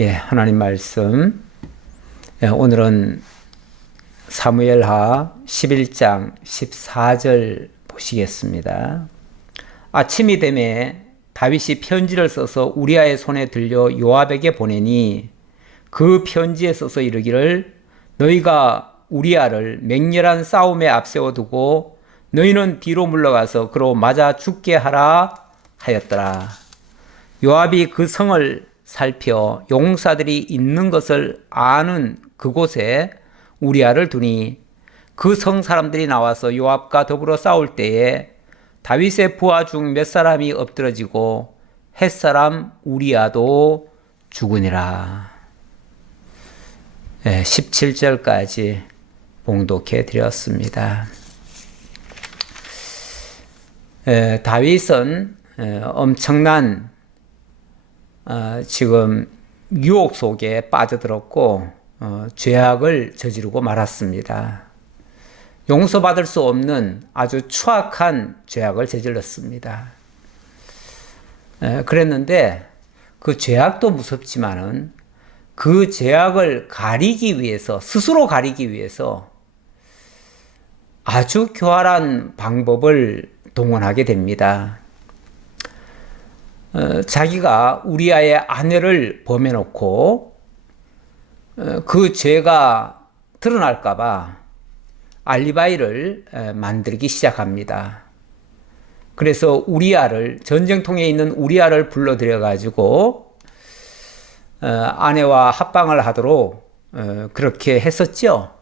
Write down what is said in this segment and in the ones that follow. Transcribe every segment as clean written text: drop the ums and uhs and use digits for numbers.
예, 하나님 말씀. 오늘은 사무엘하 11장 14절 보시겠습니다. 아침이 되매 다윗이 편지를 써서 우리아의 손에 들려 요압에게 보내니 그 편지에 써서 이르기를 너희가 우리아를 맹렬한 싸움에 앞세워 두고 너희는 뒤로 물러가서 그로 맞아 죽게 하라 하였더라. 요압이 그 성을 살펴 용사들이 있는 것을 아는 그곳에 우리아를 두니 그 성 사람들이 나와서 요압과 더불어 싸울 때에 다윗의 부하 중 몇 사람이 엎드러지고 햇사람 우리아도 죽으니라. 17절까지 봉독해 드렸습니다. 다윗은 엄청난 지금 유혹 속에 빠져들었고 죄악을 저지르고 말았습니다. 용서받을 수 없는 아주 추악한 죄악을 저질렀습니다. 그랬는데 그 죄악도 무섭지만은 그 죄악을 가리기 위해서, 스스로 가리기 위해서 아주 교활한 방법을 동원하게 됩니다. 자기가 우리아의 아내를 범해놓고 그 죄가 드러날까봐 알리바이를 만들기 시작합니다. 그래서 우리아를, 전쟁통에 있는 우리아를 불러들여가지고 아내와 합방을 하도록 그렇게 했었죠.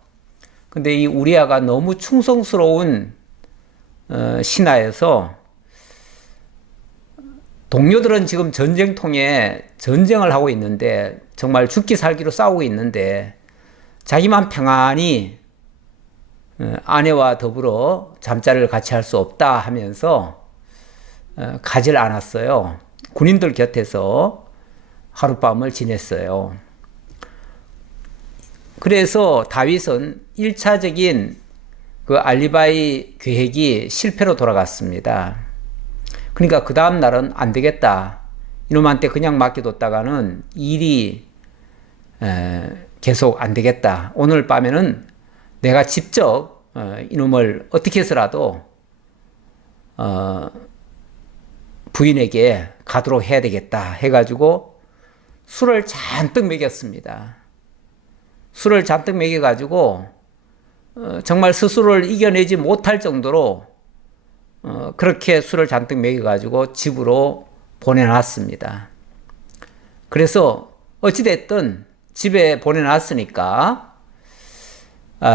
근데 이 우리아가 너무 충성스러운 신하여서 동료들은 지금 전쟁통에 전쟁을 하고 있는데 정말 죽기 살기로 싸우고 있는데 자기만 평안히 아내와 더불어 잠자리를 같이 할 수 없다 하면서 가질 않았어요. 군인들 곁에서 하룻밤을 지냈어요. 그래서 다윗은 1차적인 그 알리바이 계획이 실패로 돌아갔습니다. 그러니까 그 다음 날은 안 되겠다. 이놈한테 그냥 맡겨뒀다가는 일이 계속 안 되겠다. 오늘 밤에는 내가 직접 이놈을 어떻게 해서라도 부인에게 가도록 해야 되겠다 해가지고 술을 잔뜩 먹였습니다. 술을 잔뜩 먹여가지고 정말 스스로를 이겨내지 못할 정도로 그렇게 술을 잔뜩 먹여가지고 집으로 보내놨습니다. 그래서 어찌됐든 집에 보내놨으니까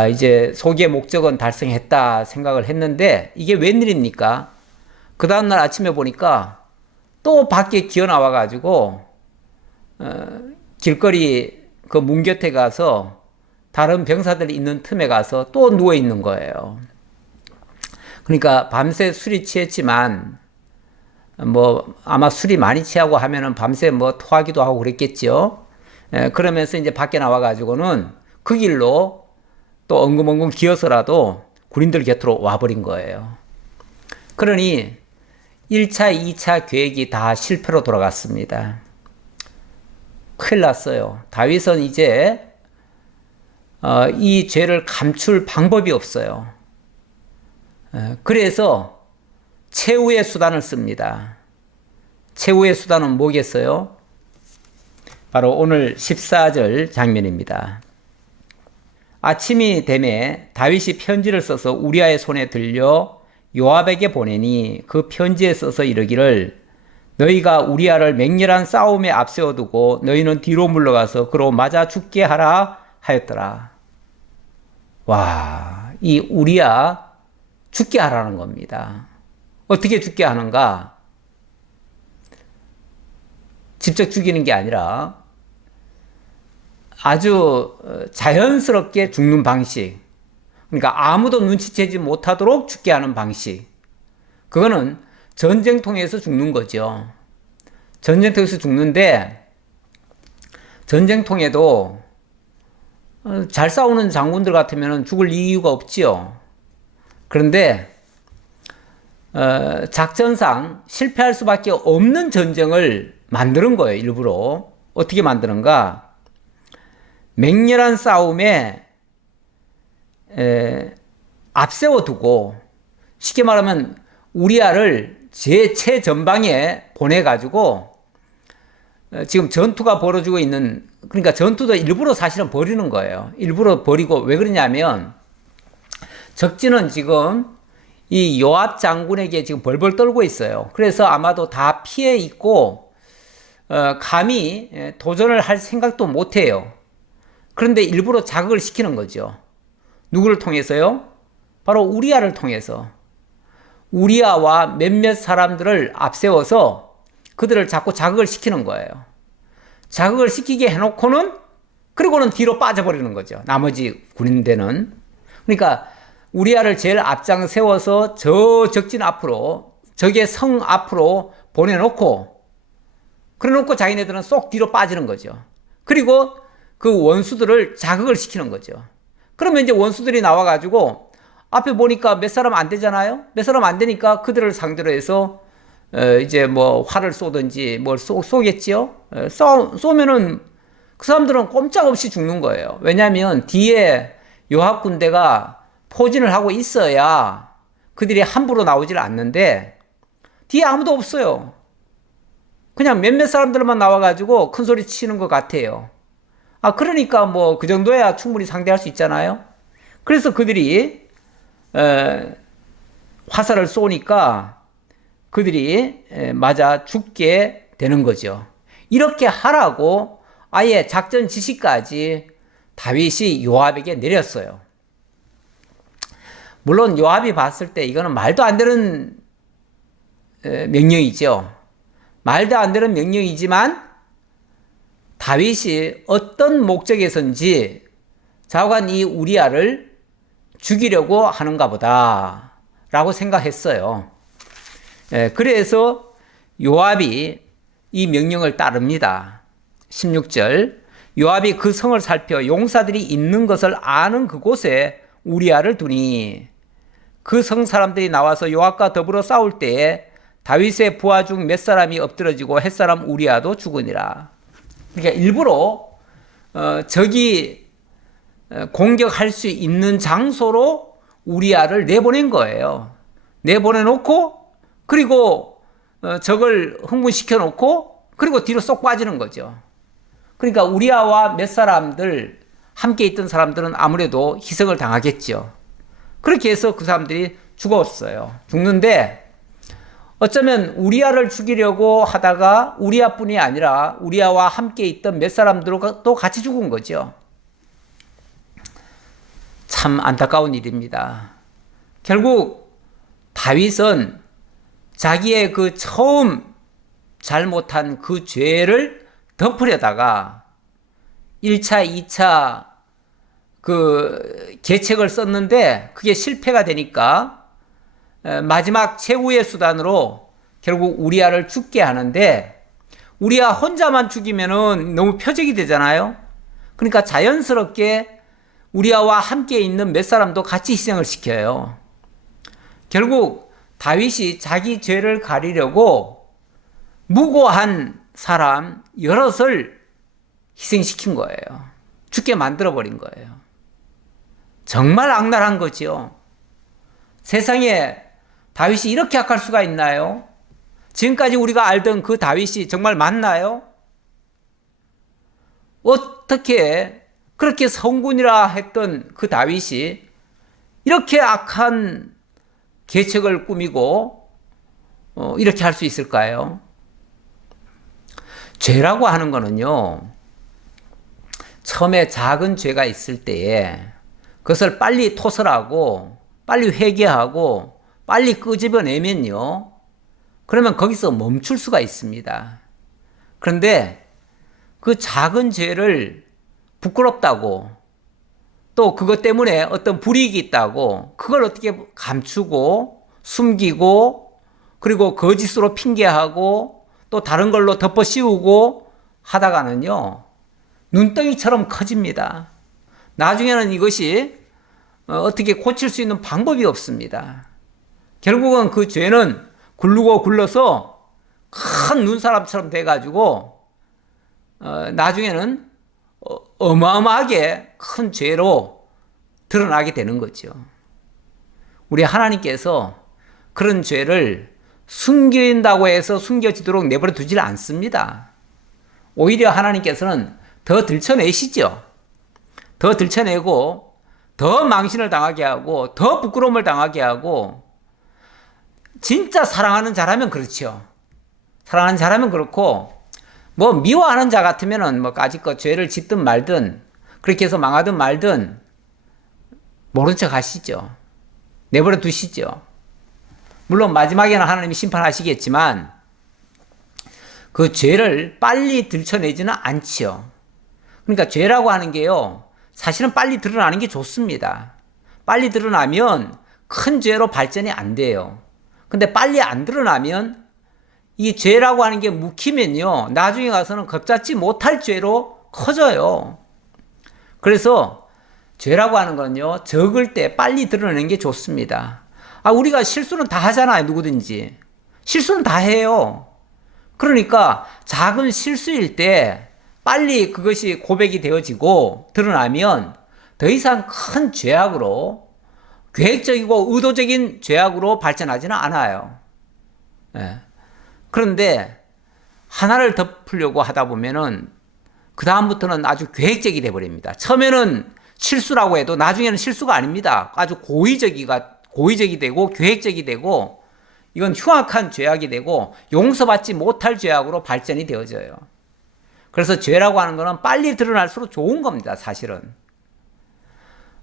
이제 소기의 목적은 달성했다 생각을 했는데 이게 웬일입니까? 그 다음날 아침에 보니까 또 밖에 기어나와가지고 길거리 그 문 곁에 가서 다른 병사들이 있는 틈에 가서 또 누워있는 거예요. 그러니까 밤새 술이 취했지만 뭐 아마 술이 많이 취하고 하면은 밤새 뭐 토하기도 하고 그랬겠죠. 그러면서 이제 밖에 나와가지고는 그 길로 또 엉금엉금 기어서라도 군인들 곁으로 와버린 거예요. 그러니 1차, 2차 계획이 다 실패로 돌아갔습니다. 큰일 났어요. 다윗은 이제 이 죄를 감출 방법이 없어요. 그래서 최후의 수단을 씁니다. 최후의 수단은 뭐겠어요? 바로 오늘 14절 장면입니다. 아침이 되매 다윗이 편지를 써서 우리아의 손에 들려 요압에게 보내니 그 편지에 써서 이르기를 너희가 우리아를 맹렬한 싸움에 앞세워두고 너희는 뒤로 물러가서 그로 맞아 죽게 하라 하였더라. 와, 이 우리아 죽게 하라는 겁니다. 어떻게 죽게 하는가? 직접 죽이는 게 아니라 아주 자연스럽게 죽는 방식. 그러니까 아무도 눈치채지 못하도록 죽게 하는 방식. 그거는 전쟁통에서 죽는 거죠. 전쟁통에서 죽는데 전쟁통에도 잘 싸우는 장군들 같으면 죽을 이유가 없지요. 그런데 작전상 실패할 수밖에 없는 전쟁을 만드는 거예요, 일부러. 어떻게 만드는가? 맹렬한 싸움에 앞세워 두고, 쉽게 말하면 우리아를 제 최전방에 보내가지고 지금 전투가 벌어지고 있는, 그러니까 전투도 일부러 사실은 벌이는 거예요. 일부러 벌이고, 왜 그러냐면 적진은 지금 이 요압 장군에게 지금 벌벌 떨고 있어요. 그래서 아마도 다 피해 있고 감히 도전을 할 생각도 못 해요. 그런데 일부러 자극을 시키는 거죠. 누구를 통해서요? 바로 우리아를 통해서. 우리아와 몇몇 사람들을 앞세워서 그들을 자꾸 자극을 시키는 거예요. 자극을 시키게 해놓고는, 그리고는 뒤로 빠져버리는 거죠. 나머지 군인들은. 그러니까 우리아를 제일 앞장 세워서 저 적진 앞으로, 적의 성 앞으로 보내놓고, 그래놓고 자기네들은 쏙 뒤로 빠지는 거죠. 그리고 그 원수들을 자극을 시키는 거죠. 그러면 이제 원수들이 나와가지고 앞에 보니까 몇 사람 안 되잖아요. 몇 사람 안 되니까 그들을 상대로 해서 이제 뭐 활을 쏘든지 뭘 쏘겠지요. 쏘면은 그 사람들은 꼼짝없이 죽는 거예요. 왜냐하면 뒤에 요압 군대가 포진을 하고 있어야 그들이 함부로 나오질 않는데 뒤에 아무도 없어요. 그냥 몇몇 사람들만 나와가지고 큰 소리 치는 것 같아요. 그러니까 뭐 그 정도야 충분히 상대할 수 있잖아요. 그래서 그들이 화살을 쏘니까 그들이 맞아 죽게 되는 거죠. 이렇게 하라고 아예 작전 지시까지 다윗이 요압에게 내렸어요. 물론 요압이 봤을 때 이거는 말도 안 되는 명령이죠. 말도 안 되는 명령이지만 다윗이 어떤 목적에선지 좌우간 이 우리아를 죽이려고 하는가 보다 라고 생각했어요. 그래서 요압이 이 명령을 따릅니다. 16절, 요압이 그 성을 살펴 용사들이 있는 것을 아는 그곳에 우리아를 두니 그 성 사람들이 나와서 요압과 더불어 싸울 때에 다윗의 부하 중 몇 사람이 엎드러지고 햇사람 우리아도 죽으니라. 그러니까 일부러 적이 공격할 수 있는 장소로 우리아를 내보낸 거예요. 내보내놓고 그리고 적을 흥분시켜 놓고 그리고 뒤로 쏙 빠지는 거죠. 그러니까 우리아와 몇 사람들 함께 있던 사람들은 아무래도 희생을 당하겠죠. 그렇게 해서 그 사람들이 죽었어요. 죽는데 어쩌면 우리아를 죽이려고 하다가 우리아뿐이 아니라 우리아와 함께 있던 몇 사람들도 같이 죽은 거죠. 참 안타까운 일입니다. 결국 다윗은 자기의 그 처음 잘못한 그 죄를 덮으려다가 1차, 2차 그 계책을 썼는데 그게 실패가 되니까 마지막 최후의 수단으로 결국 우리아를 죽게 하는데 우리아 혼자만 죽이면은 너무 표적이 되잖아요. 그러니까 자연스럽게 우리아와 함께 있는 몇 사람도 같이 희생을 시켜요. 결국 다윗이 자기 죄를 가리려고 무고한 사람 여럿을 희생시킨 거예요. 죽게 만들어버린 거예요. 정말 악랄한 거지요. 세상에 다윗이 이렇게 악할 수가 있나요? 지금까지 우리가 알던 그 다윗이 정말 맞나요? 어떻게 그렇게 성군이라 했던 그 다윗이 이렇게 악한 계책을 꾸미고 이렇게 할 수 있을까요? 죄라고 하는 거는요, 처음에 작은 죄가 있을 때에 그것을 빨리 토설하고 빨리 회개하고 빨리 끄집어내면요, 그러면 거기서 멈출 수가 있습니다. 그런데 그 작은 죄를 부끄럽다고 또 그것 때문에 어떤 불이익이 있다고 그걸 어떻게 감추고 숨기고 그리고 거짓으로 핑계하고 또 다른 걸로 덮어 씌우고 하다가는요, 눈덩이처럼 커집니다. 나중에는 이것이 어떻게 고칠 수 있는 방법이 없습니다. 결국은 그 죄는 굴르고 굴러서 큰 눈사람처럼 돼가지고 나중에는 어마어마하게 큰 죄로 드러나게 되는 거죠. 우리 하나님께서 그런 죄를 숨긴다고 해서 숨겨지도록 내버려 두질 않습니다. 오히려 하나님께서는 더 들춰내시죠. 더 들춰내고 더 망신을 당하게 하고 더 부끄러움을 당하게 하고, 진짜 사랑하는 자라면 그렇죠. 사랑하는 자라면 그렇고, 뭐 미워하는 자 같으면은 뭐 까짓것 죄를 짓든 말든 그렇게 해서 망하든 말든 모른 척 하시죠. 내버려 두시죠. 물론 마지막에는 하나님이 심판하시겠지만 그 죄를 빨리 들춰내지는 않지요. 그러니까 죄라고 하는 게요, 사실은 빨리 드러나는 게 좋습니다. 빨리 드러나면 큰 죄로 발전이 안 돼요. 근데 빨리 안 드러나면 이 죄라고 하는 게 묵히면요, 나중에 가서는 겁잡지 못할 죄로 커져요. 그래서 죄라고 하는 건요, 적을 때 빨리 드러내는 게 좋습니다. 우리가 실수는 다 하잖아요. 누구든지 실수는 다 해요. 그러니까 작은 실수일 때 빨리 그것이 고백이 되어지고 드러나면 더 이상 큰 죄악으로, 계획적이고 의도적인 죄악으로 발전하지는 않아요. 예. 그런데 하나를 덮으려고 하다 보면은 그 다음부터는 아주 계획적이 돼버립니다. 처음에는 실수라고 해도 나중에는 실수가 아닙니다. 아주 고의적이 되고 계획적이 되고, 이건 흉악한 죄악이 되고 용서받지 못할 죄악으로 발전이 되어져요. 그래서 죄라고 하는 거는 빨리 드러날수록 좋은 겁니다. 사실은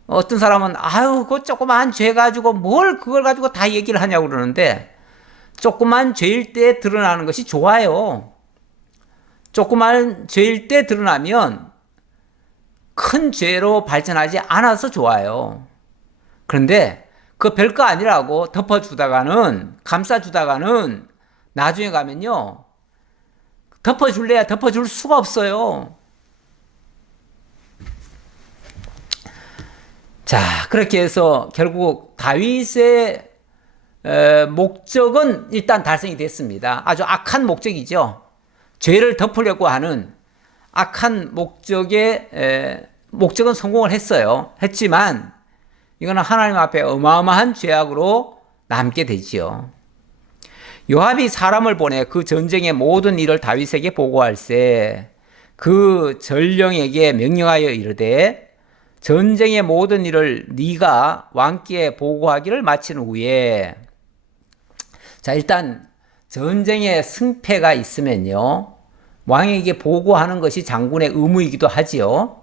어떤 사람은 그 조그만 죄 가지고 뭘 그걸 가지고 다 얘기를 하냐고 그러는데, 조그만 죄일 때 드러나는 것이 좋아요. 조그만 죄일 때 드러나면 큰 죄로 발전하지 않아서 좋아요. 그런데 그 별거 아니라고 덮어주다가는, 감싸주다가는 나중에 가면요, 덮어줄래야 덮어줄 수가 없어요. 자, 그렇게 해서 결국 다윗의 목적은 일단 달성이 됐습니다. 아주 악한 목적이죠. 죄를 덮으려고 하는 악한 목적은 성공을 했지만 이거는 하나님 앞에 어마어마한 죄악으로 남게 되지요. 요압이 사람을 보내 그 전쟁의 모든 일을 다윗에게 보고할세, 그 전령에게 명령하여 이르되 전쟁의 모든 일을 네가 왕께 보고하기를 마친 후에, 자, 일단 전쟁의 승패가 있으면요, 왕에게 보고하는 것이 장군의 의무이기도 하지요.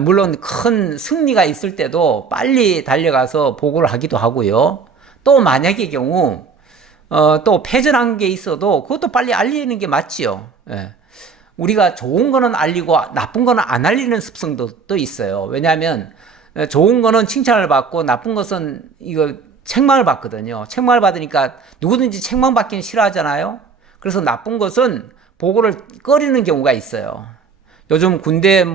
물론 큰 승리가 있을 때도 빨리 달려가서 보고를 하기도 하고요. 또 만약의 경우 또 패전한 게 있어도 그것도 빨리 알리는 게 맞지요. 우리가 좋은 거는 알리고 나쁜 거는 안 알리는 습성도 또 있어요. 왜냐하면 좋은 거는 칭찬을 받고 나쁜 것은 이거 책망을 받거든요. 책망을 받으니까 누구든지 책망받기는 싫어하잖아요. 그래서 나쁜 것은 보고를 꺼리는 경우가 있어요. 요즘 군대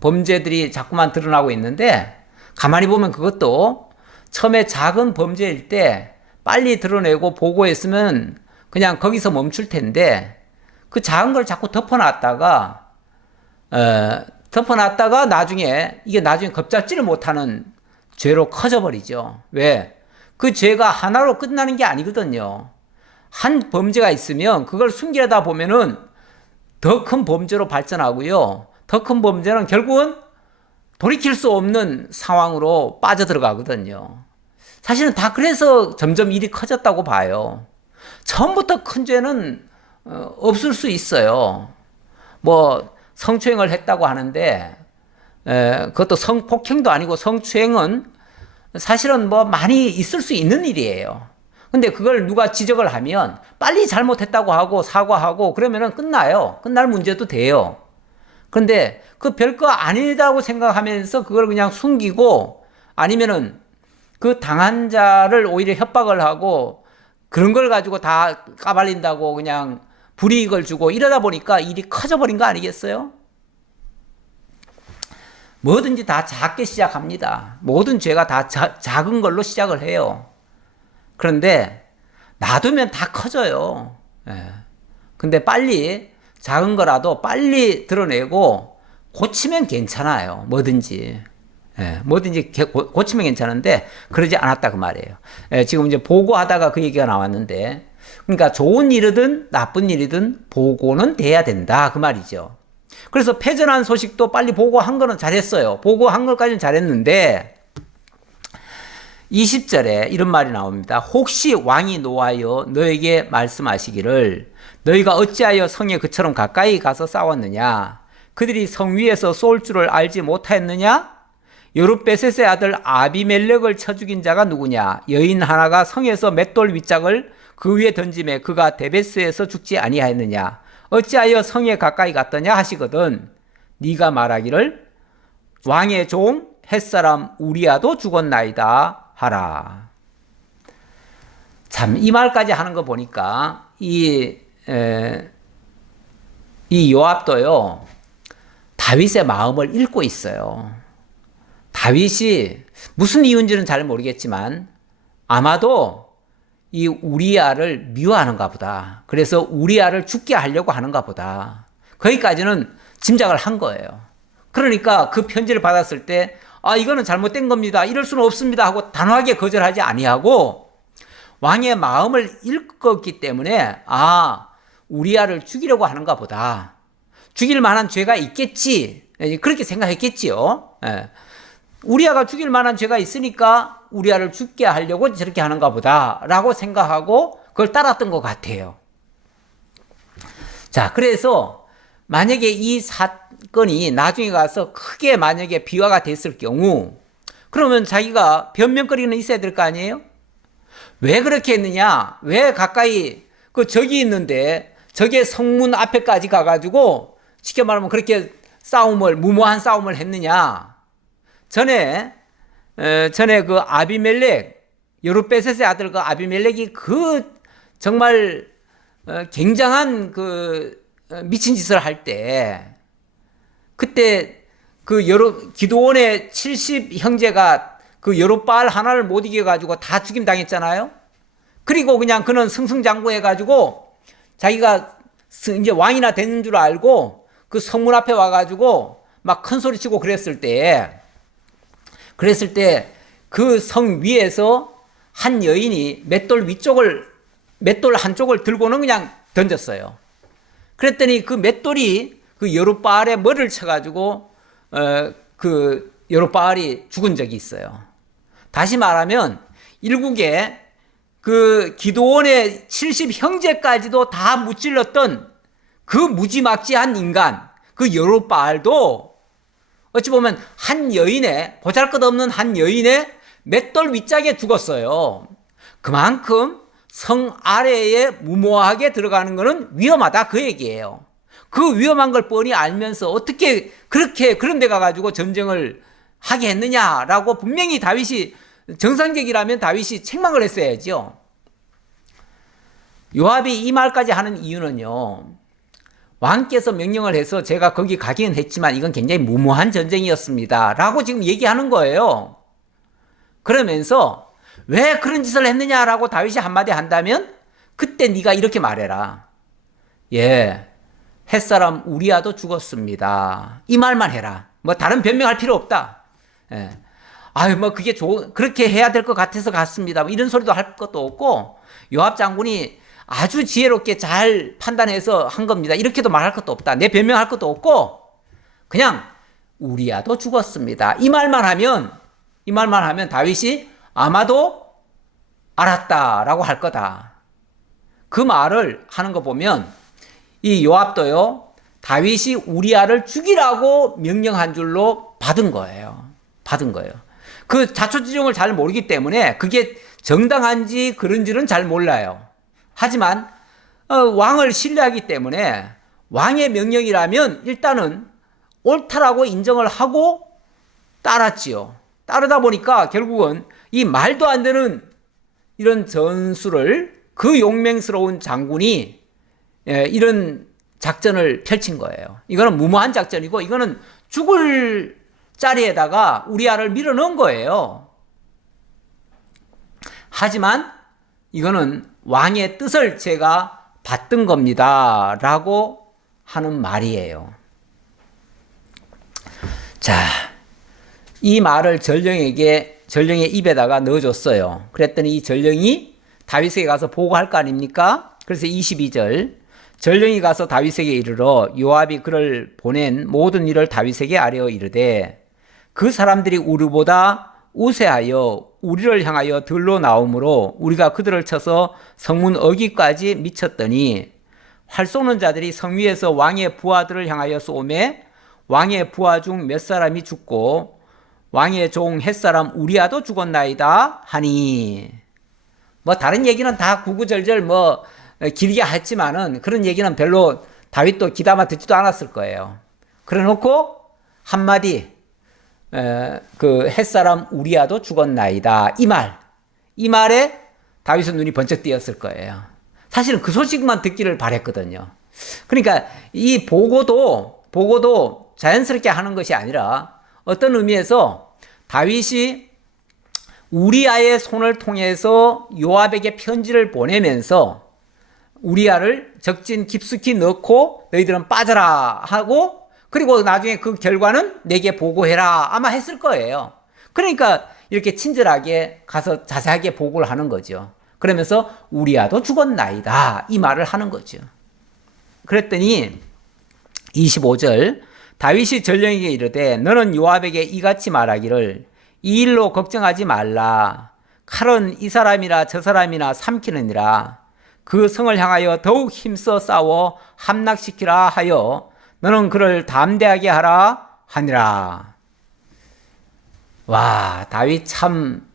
범죄들이 자꾸만 드러나고 있는데, 가만히 보면 그것도 처음에 작은 범죄일 때 빨리 드러내고 보고했으면 그냥 거기서 멈출 텐데, 그 작은 걸 자꾸 덮어놨다가 나중에 겁잡지를 못하는 죄로 커져버리죠. 왜? 그 죄가 하나로 끝나는 게 아니거든요. 한 범죄가 있으면 그걸 숨기려다 보면은 더 큰 범죄로 발전하고요. 더 큰 범죄는 결국은 돌이킬 수 없는 상황으로 빠져들어가거든요. 사실은 다 그래서 점점 일이 커졌다고 봐요. 처음부터 큰 죄는 없을 수 있어요. 성추행을 했다고 하는데, 그것도 성폭행도 아니고 성추행은 사실은 많이 있을 수 있는 일이에요. 근데 그걸 누가 지적을 하면 빨리 잘못했다고 하고 사과하고 그러면은 끝나요. 끝날 문제도 돼요. 그런데 그 별거 아니다고 생각하면서 그걸 그냥 숨기고, 아니면은 그 당한 자를 오히려 협박을 하고 그런 걸 가지고 다 까발린다고 그냥 불이익을 주고 이러다 보니까 일이 커져버린 거 아니겠어요? 뭐든지 다 작게 시작합니다. 모든 죄가 다 작은 걸로 시작을 해요. 그런데 놔두면 다 커져요. 근데 빨리 작은 거라도 빨리 드러내고 고치면 괜찮아요. 뭐든지. 예, 뭐든지 고치면 괜찮은데 그러지 않았다 그 말이에요. 예, 지금 이제 보고하다가 그 얘기가 나왔는데 그러니까 좋은 일이든 나쁜 일이든 보고는 돼야 된다 그 말이죠. 그래서 패전한 소식도 빨리 보고한 거는 잘했어요. 보고한 것까지는 잘했는데 20절에 이런 말이 나옵니다. 혹시 왕이 노하여 너에게 말씀하시기를 너희가 어찌하여 성에 그처럼 가까이 가서 싸웠느냐? 그들이 성 위에서 쏠 줄을 알지 못하였느냐? 여룻베셋의 아들 아비멜렉을 쳐 죽인 자가 누구냐? 여인 하나가 성에서 맷돌 윗짝을 그 위에 던짐에 그가 데베스에서 죽지 아니하였느냐? 어찌하여 성에 가까이 갔더냐 하시거든 네가 말하기를 왕의 종 햇사람 우리아도 죽었나이다 하라. 참 이 말까지 하는 거 보니까 이 요압도요 다윗의 마음을 읽고 있어요. 다윗이 무슨 이유인지는 잘 모르겠지만 아마도 이 우리아를 미워하는가 보다. 그래서 우리아를 죽게 하려고 하는가 보다. 거기까지는 짐작을 한 거예요. 그러니까 그 편지를 받았을 때 이거는 잘못된 겁니다. 이럴 수는 없습니다 하고 단호하게 거절하지 아니하고 왕의 마음을 읽었기 때문에 우리아를 죽이려고 하는가 보다. 죽일 만한 죄가 있겠지. 그렇게 생각했겠지요. 우리아가 죽일 만한 죄가 있으니까 우리아를 죽게 하려고 저렇게 하는가 보다 라고 생각하고 그걸 따랐던 것 같아요. 자, 그래서 만약에 이 사건이 나중에 가서 크게 만약에 비화가 됐을 경우 그러면 자기가 변명거리는 있어야 될 거 아니에요? 왜 그렇게 했느냐? 왜 가까이 저기 있는데 저게 성문 앞에까지 가가지고 쉽게 말하면 그렇게 무모한 싸움을 했느냐? 전에 그 아비멜렉, 여룻베셋의 아들 그 아비멜렉이 정말 굉장한 미친 짓을 할 때, 그때 기드온의 70 형제가 여룻바알 하나를 못 이겨가지고 다 죽임 당했잖아요? 그리고 그냥 그는 승승장구해가지고 자기가 이제 왕이나 되는 줄 알고 그 성문 앞에 와가지고 막 큰 소리 치고 그랬을 때 그 성 위에서 한 여인이 맷돌 한쪽을 들고는 그냥 던졌어요. 그랬더니 그 맷돌이 그 여룻바알의 머리를 쳐가지고 그 여룻바알이 죽은 적이 있어요. 다시 말하면 일국에 그 기드온의 70 형제까지도 다 무찔렀던 그 무지막지한 인간, 그 여룻바알도 어찌 보면 한 여인의, 보잘것없는 한 여인의 맷돌 윗짝에 죽었어요. 그만큼 성 아래에 무모하게 들어가는 것은 위험하다 그 얘기예요. 그 위험한 걸 뻔히 알면서 어떻게 그런 데 가가지고 전쟁을 하게 했느냐라고 분명히 다윗이 정상적이라면 다윗이 책망을 했어야죠. 요압이 이 말까지 하는 이유는요. 왕께서 명령을 해서 제가 거기 가기는 했지만 이건 굉장히 무모한 전쟁이었습니다. 라고 지금 얘기하는 거예요. 그러면서 왜 그런 짓을 했느냐라고 다윗이 한마디 한다면 그때 네가 이렇게 말해라. 햇사람 우리아도 죽었습니다. 이 말만 해라. 뭐 다른 변명할 필요 없다. 그게 그렇게 해야 될 것 같아서 갔습니다. 뭐 이런 소리도 할 것도 없고 요압 장군이 아주 지혜롭게 잘 판단해서 한 겁니다. 이렇게도 말할 것도 없다. 내 변명할 것도 없고 그냥 우리아도 죽었습니다. 이 말만 하면 다윗이 아마도 알았다라고 할 거다. 그 말을 하는 거 보면 이 요압도요. 다윗이 우리아를 죽이라고 명령한 줄로 받은 거예요. 그 자초지종을 잘 모르기 때문에 그게 정당한지 그런지는 잘 몰라요. 하지만 왕을 신뢰하기 때문에 왕의 명령이라면 일단은 옳다라고 인정을 하고 따랐지요. 따르다 보니까 결국은 이 말도 안 되는 이런 전술을 그 용맹스러운 장군이 이런 작전을 펼친 거예요. 이거는 무모한 작전이고 이거는 죽을 자리에다가 우리아를 밀어넣은 거예요. 하지만 이거는 왕의 뜻을 제가 받든 겁니다 라고 하는 말이에요. 자, 이 말을 전령의 입에다가 넣어줬어요. 그랬더니 이 전령이 다윗에게 가서 보고할 거 아닙니까? 그래서 22절, 전령이 가서 다윗에게 이르러 요압이 그를 보낸 모든 일을 다윗에게 아뢰어 이르되 그 사람들이 우리보다 우세하여 우리를 향하여 들로 나오므로 우리가 그들을 쳐서 성문 어귀까지 미쳤더니 활 쏘는 자들이 성 위에서 왕의 부하들을 향하여 쏘매 왕의 부하 중 몇 사람이 죽고 왕의 종 햇사람 우리아도 죽었나이다 하니, 뭐 다른 얘기는 다 구구절절 뭐 길게 했지만은 그런 얘기는 별로 다윗도 귀담아 듣지도 않았을 거예요. 그래 놓고 한마디 그 햇사람 우리아도 죽었나이다 이 말에 다윗은 눈이 번쩍 띄었을 거예요. 사실은 그 소식만 듣기를 바랬거든요. 그러니까 이 보고도 자연스럽게 하는 것이 아니라 어떤 의미에서 다윗이 우리아의 손을 통해서 요압에게 편지를 보내면서 우리아를 적진 깊숙이 넣고 너희들은 빠져라 하고, 그리고 나중에 그 결과는 내게 보고해라 아마 했을 거예요. 그러니까 이렇게 친절하게 가서 자세하게 보고를 하는 거죠. 그러면서 우리아도 죽었나이다 이 말을 하는 거죠. 그랬더니 25절, 다윗이 전령에게 이르되 너는 요압에게 이같이 말하기를 이 일로 걱정하지 말라. 칼은 이 사람이나 저 사람이나 삼키느니라. 그 성을 향하여 더욱 힘써 싸워 함락시키라 하여 너는 그를 담대하게 하라 하니라. 와, 다윗 참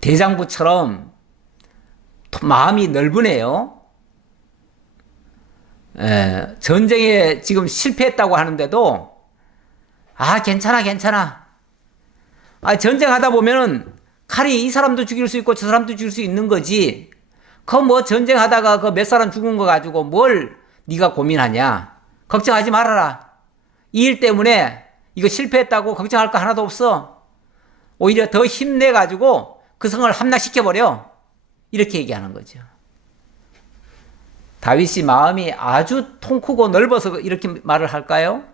대장부처럼 마음이 넓으네요. 전쟁에 지금 실패했다고 하는데도 괜찮아. 전쟁하다 보면은 칼이 이 사람도 죽일 수 있고 저 사람도 죽일 수 있는 거지. 뭐 전쟁하다가 그 몇 사람 죽은 거 가지고 뭘 네가 고민하냐. 걱정하지 말아라. 이 일 때문에 이거 실패했다고 걱정할 거 하나도 없어. 오히려 더 힘내가지고 그 성을 함락시켜버려. 이렇게 얘기하는 거죠. 다윗이 마음이 아주 통크고 넓어서 이렇게 말을 할까요?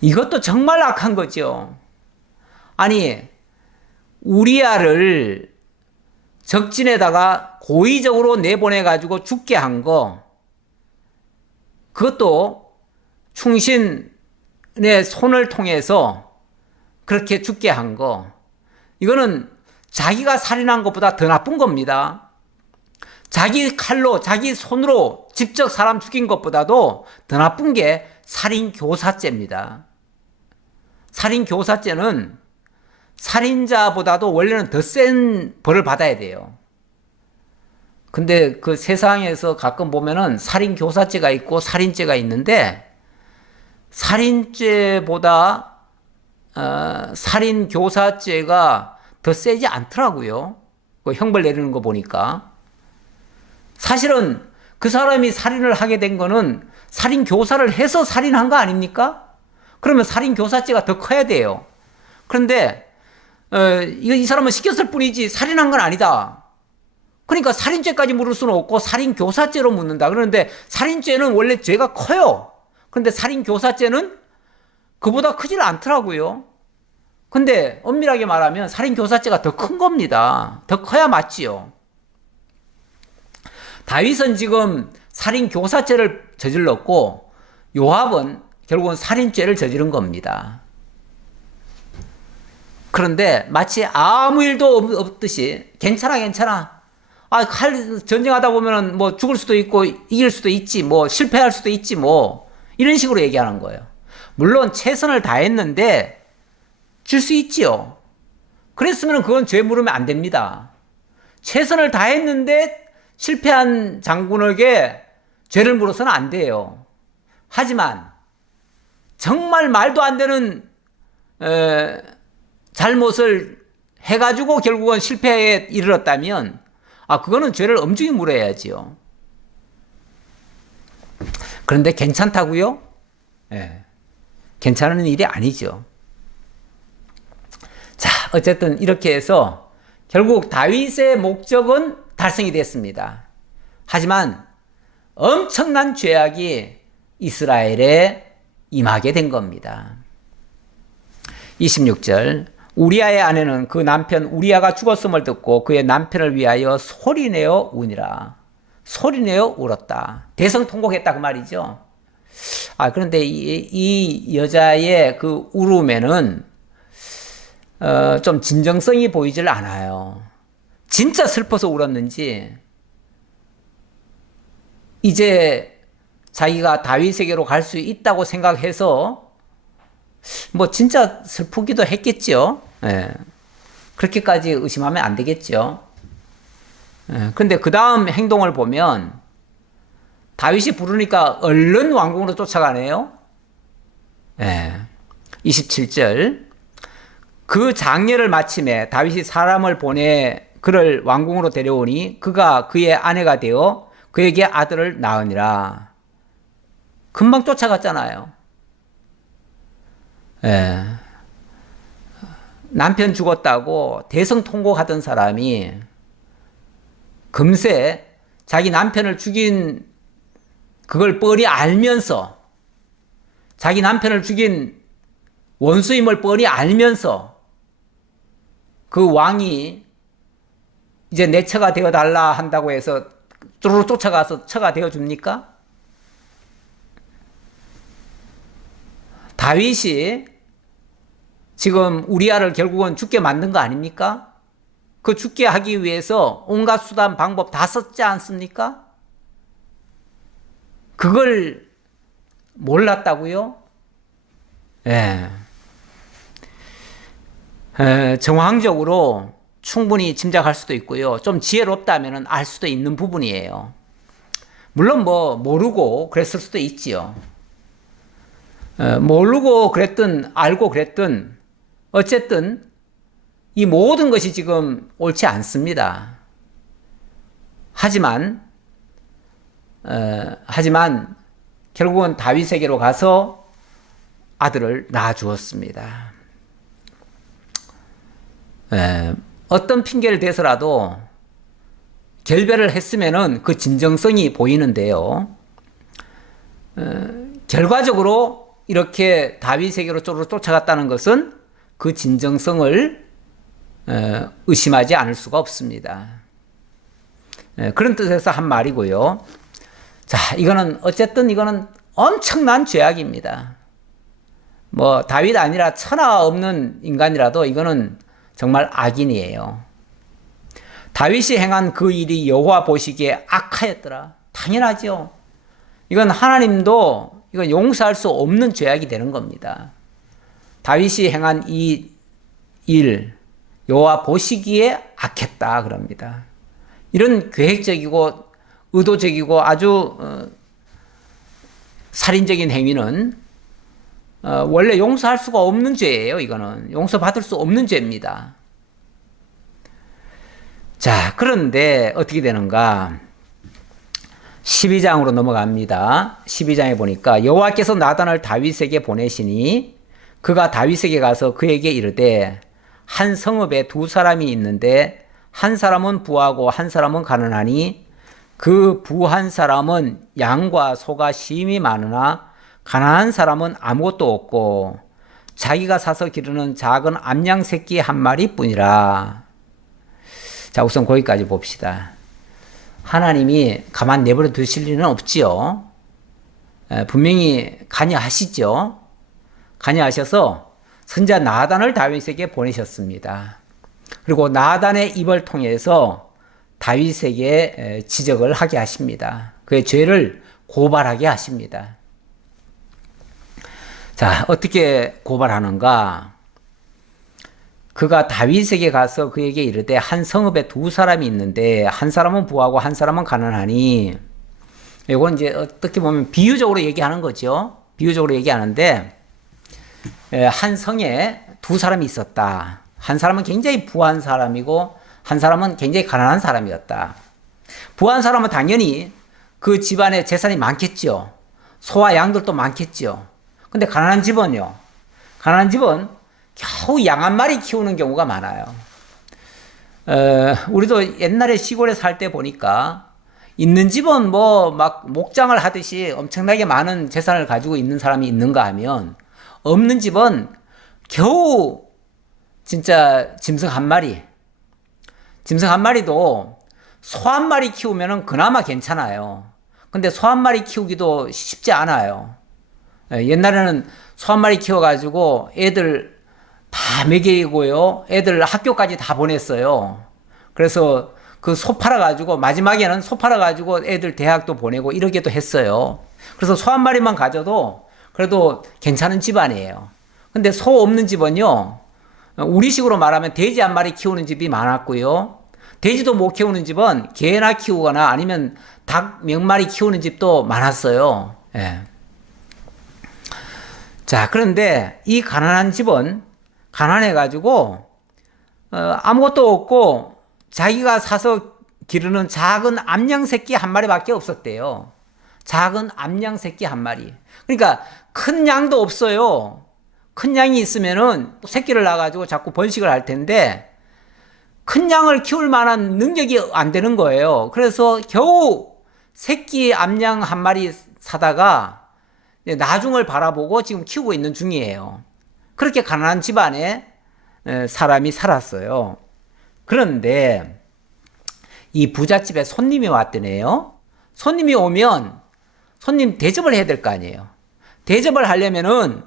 이것도 정말 악한 거죠. 아니, 우리아를 적진에다가 고의적으로 내보내가지고 죽게 한 거, 그것도 충신의 손을 통해서 그렇게 죽게 한 거, 이거는 자기가 살인한 것보다 더 나쁜 겁니다. 자기 칼로, 자기 손으로 직접 사람 죽인 것보다도 더 나쁜 게 살인교사죄입니다. 살인교사죄는 살인자보다도 원래는 더 센 벌을 받아야 돼요. 근데 그 세상에서 가끔 보면은 살인교사죄가 있고 살인죄가 있는데, 살인죄보다 살인교사죄가 더 세지 않더라고요. 그 형벌 내리는 거 보니까. 사실은 그 사람이 살인을 하게 된 거는 살인교사를 해서 살인한 거 아닙니까? 그러면 살인교사죄가 더 커야 돼요. 그런데 이 사람은 시켰을 뿐이지 살인한 건 아니다. 그러니까 살인죄까지 물을 수는 없고 살인교사죄로 묻는다. 그런데 살인죄는 원래 죄가 커요. 그런데 살인교사죄는 그보다 크질 않더라고요. 근데 엄밀하게 말하면 살인교사죄가 더 큰 겁니다. 더 커야 맞지요. 다윗은 지금 살인교사죄를 저질렀고 요압은 결국은 살인죄를 저지른 겁니다. 그런데 마치 아무 일도 없듯이 괜찮아. 칼 전쟁하다 보면은 뭐 죽을 수도 있고 이길 수도 있지, 뭐 실패할 수도 있지, 뭐 이런 식으로 얘기하는 거예요. 물론 최선을 다했는데 질 수 있지요. 그랬으면 그건 죄 물으면 안 됩니다. 최선을 다했는데 실패한 장군에게 죄를 물어서는 안 돼요. 하지만 정말 말도 안 되는 잘못을 해가지고 결국은 실패에 이르렀다면 그거는 죄를 엄중히 물어야지요. 그런데 괜찮다고요? 괜찮은 일이 아니죠. 자, 어쨌든 이렇게 해서 결국 다윗의 목적은 달성이 됐습니다. 하지만 엄청난 죄악이 이스라엘에 임하게 된 겁니다. 26절 우리아의 아내는 그 남편 우리아가 죽었음을 듣고 그의 남편을 위하여 소리내어 우니라. 소리내어 울었다. 대성통곡했다 그 말이죠. 그런데 이 여자의 그 울음에는 좀 진정성이 보이질 않아요. 진짜 슬퍼서 울었는지 이제 자기가 다윗에게로 갈 수 있다고 생각해서 뭐 진짜 슬프기도 했겠죠. 예. 그렇게까지 의심하면 안 되겠죠. 그런데 그 다음 행동을 보면 다윗이 부르니까 얼른 왕궁으로 쫓아가네요. 27절 그 장례를 마침에 다윗이 사람을 보내 그를 왕궁으로 데려오니 그가 그의 아내가 되어 그에게 아들을 낳으니라. 금방 쫓아갔잖아요. 남편 죽었다고 대성통곡하던 사람이 금세 자기 남편을 죽인 그걸 뻔히 알면서 자기 남편을 죽인 원수임을 뻔히 알면서 그 왕이 이제 내 처가 되어달라 한다고 해서 쭈루루 쫓아가서 처가 되어줍니까? 다윗이 지금 우리아를 결국은 죽게 만든 거 아닙니까? 그 죽게 하기 위해서 온갖 수단 방법 다 썼지 않습니까? 그걸 몰랐다고요? 정황적으로 충분히 짐작할 수도 있고요. 좀 지혜롭다면 알 수도 있는 부분이에요. 물론 뭐 모르고 그랬을 수도 있지요. 모르고 그랬든 알고 그랬든 어쨌든 이 모든 것이 지금 옳지 않습니다. 하지만 결국은 다윗에게로 가서 아들을 낳아 주었습니다. 어떤 핑계를 대서라도 결별을 했으면은 그 진정성이 보이는데요. 결과적으로 이렇게 다윗에게로 쫓아갔다는 것은 그 진정성을 의심하지 않을 수가 없습니다. 그런 뜻에서 한 말이고요. 자, 이거는 엄청난 죄악입니다. 뭐 다윗 아니라 천하 없는 인간이라도 이거는 정말 악인이에요. 다윗이 행한 그 일이 여호와 보시기에 악하였더라. 당연하죠. 이건 하나님도 이건 용서할 수 없는 죄악이 되는 겁니다. 다윗이 행한 이 일, 여호와 보시기에 악했다 그럽니다. 이런 계획적이고 의도적이고 아주 살인적인 행위는 원래 용서할 수가 없는 죄예요. 이거는 용서받을 수 없는 죄입니다. 자, 그런데 어떻게 되는가? 12장으로 넘어갑니다. 12장에 보니까 여호와께서 나단을 다윗에게 보내시니 그가 다윗에게 가서 그에게 이르되 한 성읍에 두 사람이 있는데 한 사람은 부하고 한 사람은 가난하니 그 부한 사람은 양과 소가 심히 많으나 가난한 사람은 아무것도 없고 자기가 사서 기르는 작은 암양 새끼 한 마리뿐이라. 자, 우선 거기까지 봅시다. 하나님이 가만 내버려 두실 리는 없지요. 분명히 관여하시죠. 관여하셔서 선지자 나단을 다윗에게 보내셨습니다. 그리고 나단의 입을 통해서 다윗에게 지적을 하게 하십니다. 그의 죄를 고발하게 하십니다. 자, 어떻게 고발하는가? 그가 다윗에게 가서 그에게 이르되 한 성읍에 두 사람이 있는데 한 사람은 부하고 한 사람은 가난하니, 이건 이제 어떻게 보면 비유적으로 얘기하는 거죠. 비유적으로 얘기하는데 한 성에 두 사람이 있었다. 한 사람은 굉장히 부한 사람이고 한 사람은 굉장히 가난한 사람이었다. 부한 사람은 당연히 그 집안에 재산이 많겠죠. 소와 양들도 많겠죠. 근데 가난한 집은요. 가난한 집은 겨우 양 한 마리 키우는 경우가 많아요. 우리도 옛날에 시골에 살 때 보니까 있는 집은 뭐 막 목장을 하듯이 엄청나게 많은 재산을 가지고 있는 사람이 있는가 하면 없는 집은 겨우 진짜 짐승 한 마리, 짐승 한 마리도 소 한 마리 키우면은 그나마 괜찮아요. 근데 소 한 마리 키우기도 쉽지 않아요. 옛날에는 소 한 마리 키워가지고 애들 다 먹이고요. 애들 학교까지 다 보냈어요. 그래서 그 소 팔아가지고 마지막에는 소 팔아가지고 애들 대학도 보내고 이러기도 했어요. 그래서 소 한 마리만 가져도 그래도 괜찮은 집안이에요. 근데 소 없는 집은요, 우리식으로 말하면 돼지 한 마리 키우는 집이 많았고요. 돼지도 못 키우는 집은 개나 키우거나 아니면 닭 몇 마리 키우는 집도 많았어요. 예. 자, 그런데 이 가난한 집은 가난해가지고 아무것도 없고 자기가 사서 기르는 작은 암양 새끼 한 마리밖에 없었대요. 작은 암양 새끼 한 마리. 그러니까 큰 양도 없어요. 큰 양이 있으면은 새끼를 낳아가지고 자꾸 번식을 할 텐데 큰 양을 키울 만한 능력이 안 되는 거예요. 그래서 겨우 새끼 암양 한 마리 사다가 나중을 바라보고 지금 키우고 있는 중이에요. 그렇게 가난한 집안에 사람이 살았어요. 그런데 이 부잣집에 손님이 왔더네요. 손님이 오면 손님 대접을 해야 될 거 아니에요. 대접을 하려면은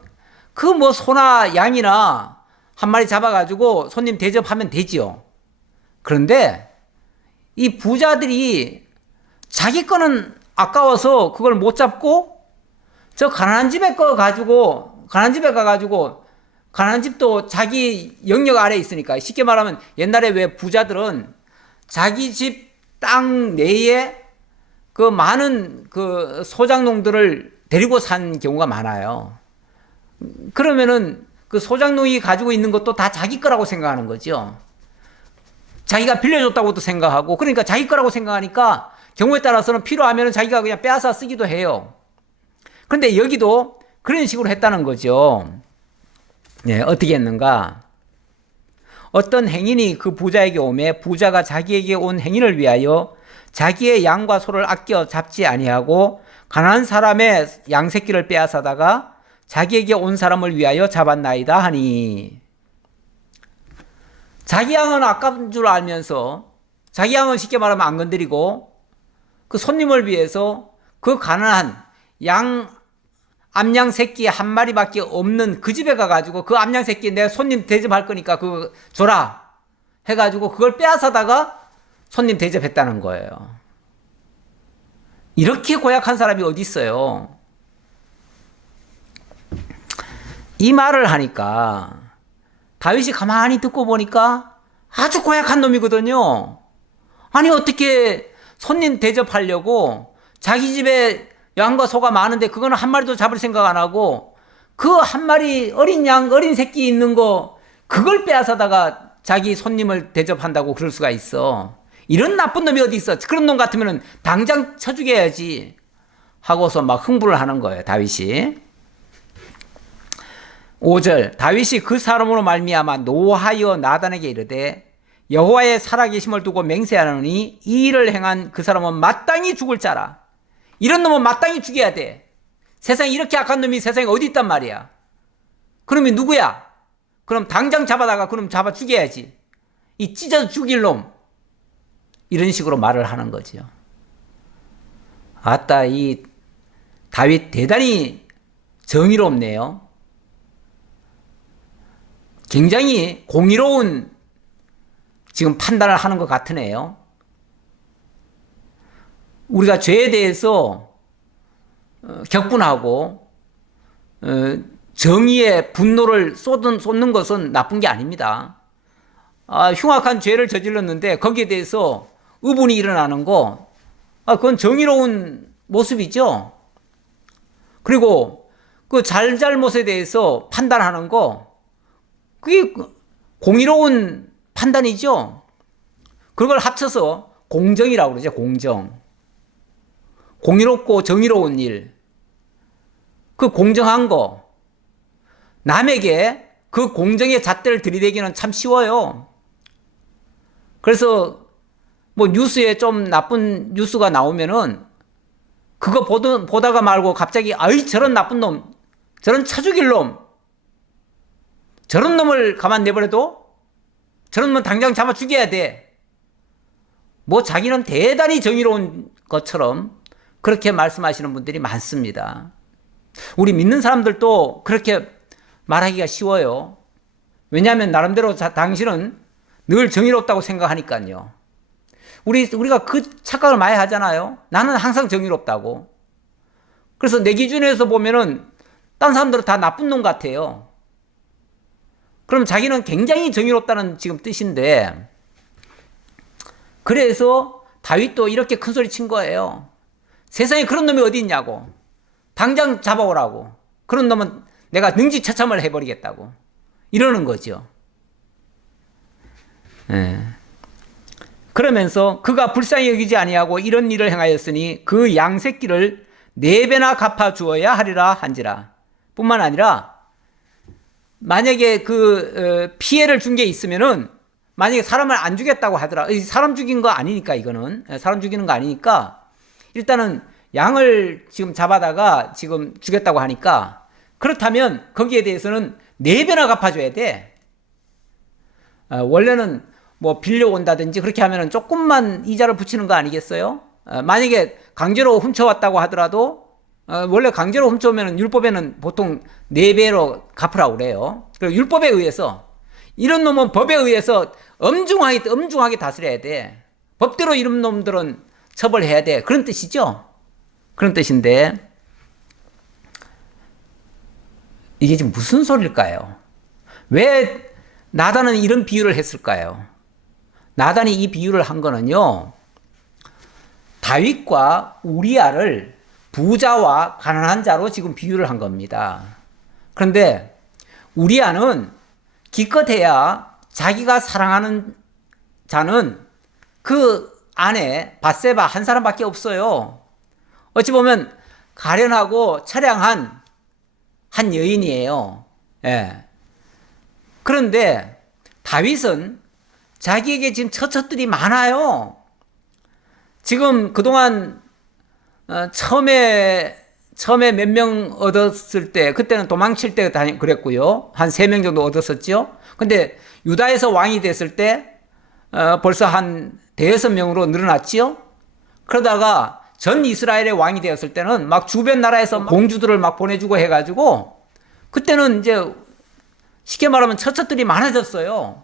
그 뭐 소나 양이나 한 마리 잡아가지고 손님 대접하면 되지요. 그런데 이 부자들이 자기 거는 아까워서 그걸 못 잡고 저 가난한 집에 거 가지고 가난한 집에 가가지고 가난한 집도 자기 영역 아래에 있으니까 쉽게 말하면 옛날에 왜 부자들은 자기 집 땅 내에 그 많은 그 소작농들을 데리고 산 경우가 많아요. 그러면은 그 소작농이 가지고 있는 것도 다 자기 거라고 생각하는 거죠. 자기가 빌려줬다고도 생각하고, 그러니까 자기 거라고 생각하니까 경우에 따라서는 필요하면은 자기가 그냥 빼앗아 쓰기도 해요. 그런데 여기도 그런 식으로 했다는 거죠. 네, 어떻게 했는가? 어떤 행인이 그 부자에게 오매 부자가 자기에게 온 행인을 위하여 자기의 양과 소를 아껴 잡지 아니하고 가난한 사람의 양 새끼를 빼앗아다가 자기에게 온 사람을 위하여 잡았나이다 하니, 자기 양은 아까운 줄 알면서 자기 양은 쉽게 말하면 안 건드리고 그 손님을 위해서 그 가난한 양 암양 새끼 한 마리밖에 없는 그 집에 가가지고 그 암양 새끼 내가 손님 대접할 거니까 그거 줘라 해가지고 그걸 빼앗아다가 손님 대접했다는 거예요. 이렇게 고약한 사람이 어디 있어요? 이 말을 하니까 다윗이 가만히 듣고 보니까 아주 고약한 놈이거든요. 아니 어떻게 손님 대접하려고 자기 집에 양과 소가 많은데 그거는 한 마리도 잡을 생각 안 하고 그 한 마리 어린 양 어린 새끼 있는 거 그걸 빼앗아다가 자기 손님을 대접한다고 그럴 수가 있어. 이런 나쁜 놈이 어디 있어. 그런 놈 같으면 당장 쳐 죽여야지 하고서 막 흥분을 하는 거예요, 다윗이. 5절 다윗이 그 사람으로 말미암아 노하여 나단에게 이르되 여호와의 살아계심을 두고 맹세하노니 이 일을 행한 그 사람은 마땅히 죽을 자라. 이런 놈은 마땅히 죽여야 돼. 세상에 이렇게 악한 놈이 세상에 어디 있단 말이야. 그러면 누구야? 그럼 당장 잡아다가 그럼 잡아 죽여야지. 이 찢어 죽일 놈. 이런 식으로 말을 하는 거죠. 아따, 이 다윗 대단히 정의롭네요. 굉장히 공의로운 지금 판단을 하는 것 같으네요. 우리가 죄에 대해서 격분하고 정의의 분노를 쏟는 것은 나쁜 게 아닙니다. 흉악한 죄를 저질렀는데 거기에 대해서 의분이 일어나는 거, 그건 정의로운 모습이죠. 그리고 그 잘잘못에 대해서 판단하는 거, 그게 공의로운 판단이죠. 그걸 합쳐서 공정이라고 그러죠. 공정. 공의롭고 정의로운 일. 그 공정한 거. 남에게 그 공정의 잣대를 들이대기는 참 쉬워요. 그래서 뭐 뉴스에 좀 나쁜 뉴스가 나오면은 그거 보다가 말고 갑자기 아이 저런 나쁜 놈, 저런 차 죽일 놈, 저런 놈을 가만 내버려도 저런 놈 당장 잡아 죽여야 돼. 뭐 자기는 대단히 정의로운 것처럼 그렇게 말씀하시는 분들이 많습니다. 우리 믿는 사람들도 그렇게 말하기가 쉬워요. 왜냐하면 나름대로 당신은 늘 정의롭다고 생각하니까요. 우리가 그 착각을 많이 하잖아요. 나는 항상 정의롭다고. 그래서 내 기준에서 보면은 딴 사람들은 다 나쁜 놈 같아요. 그럼 자기는 굉장히 정의롭다는 지금 뜻인데, 그래서 다윗도 이렇게 큰 소리 친 거예요. 세상에 그런 놈이 어디 있냐고. 당장 잡아오라고. 그런 놈은 내가 능지처참을 해버리겠다고. 이러는 거죠. 네. 그러면서 그가 불쌍히 여기지 아니하고 이런 일을 행하였으니 그 양 새끼를 4배나 갚아 주어야 하리라 한지라. 뿐만 아니라 만약에 그 피해를 준 게 있으면은, 만약에 사람을 안 죽였다고 하더라. 사람 죽인 거 아니니까, 이거는 사람 죽이는 거 아니니까 일단은 양을 지금 잡아다가 지금 죽였다고 하니까, 그렇다면 거기에 대해서는 4배나 갚아줘야 돼. 원래는 뭐 빌려온다든지 그렇게 하면은 조금만 이자를 붙이는 거 아니겠어요? 만약에 강제로 훔쳐왔다고 하더라도 원래 강제로 훔쳐오면 율법에는 보통 4배로 갚으라고 그래요. 그리고 율법에 의해서, 이런 놈은 법에 의해서 엄중하게 다스려야 돼. 법대로 이런 놈들은 처벌해야 돼. 그런 뜻이죠. 그런 뜻인데, 이게 지금 무슨 소리일까요? 왜 나단은 이런 비유를 했을까요? 나단이 이 비유를 한 거는요, 다윗과 우리아를 부자와 가난한 자로 지금 비유를 한 겁니다. 그런데 우리아는 기껏해야 자기가 사랑하는 자는 그 아내 밧세바 한 사람밖에 없어요. 어찌 보면 가련하고 처량한 한 여인이에요. 예. 그런데 다윗은 자기에게 지금 처처들이 많아요. 지금 그동안 처음에 몇 명 얻었을 때, 그때는 도망칠 때 그랬고요. 한 3명 정도 얻었었죠. 근데 유다에서 왕이 됐을 때 벌써 한 5명으로 늘어났지요. 그러다가 전 이스라엘의 왕이 되었을 때는 막 주변 나라에서 공주들을 막 보내주고 해가지고, 그때는 이제 쉽게 말하면 처첩들이 많아졌어요.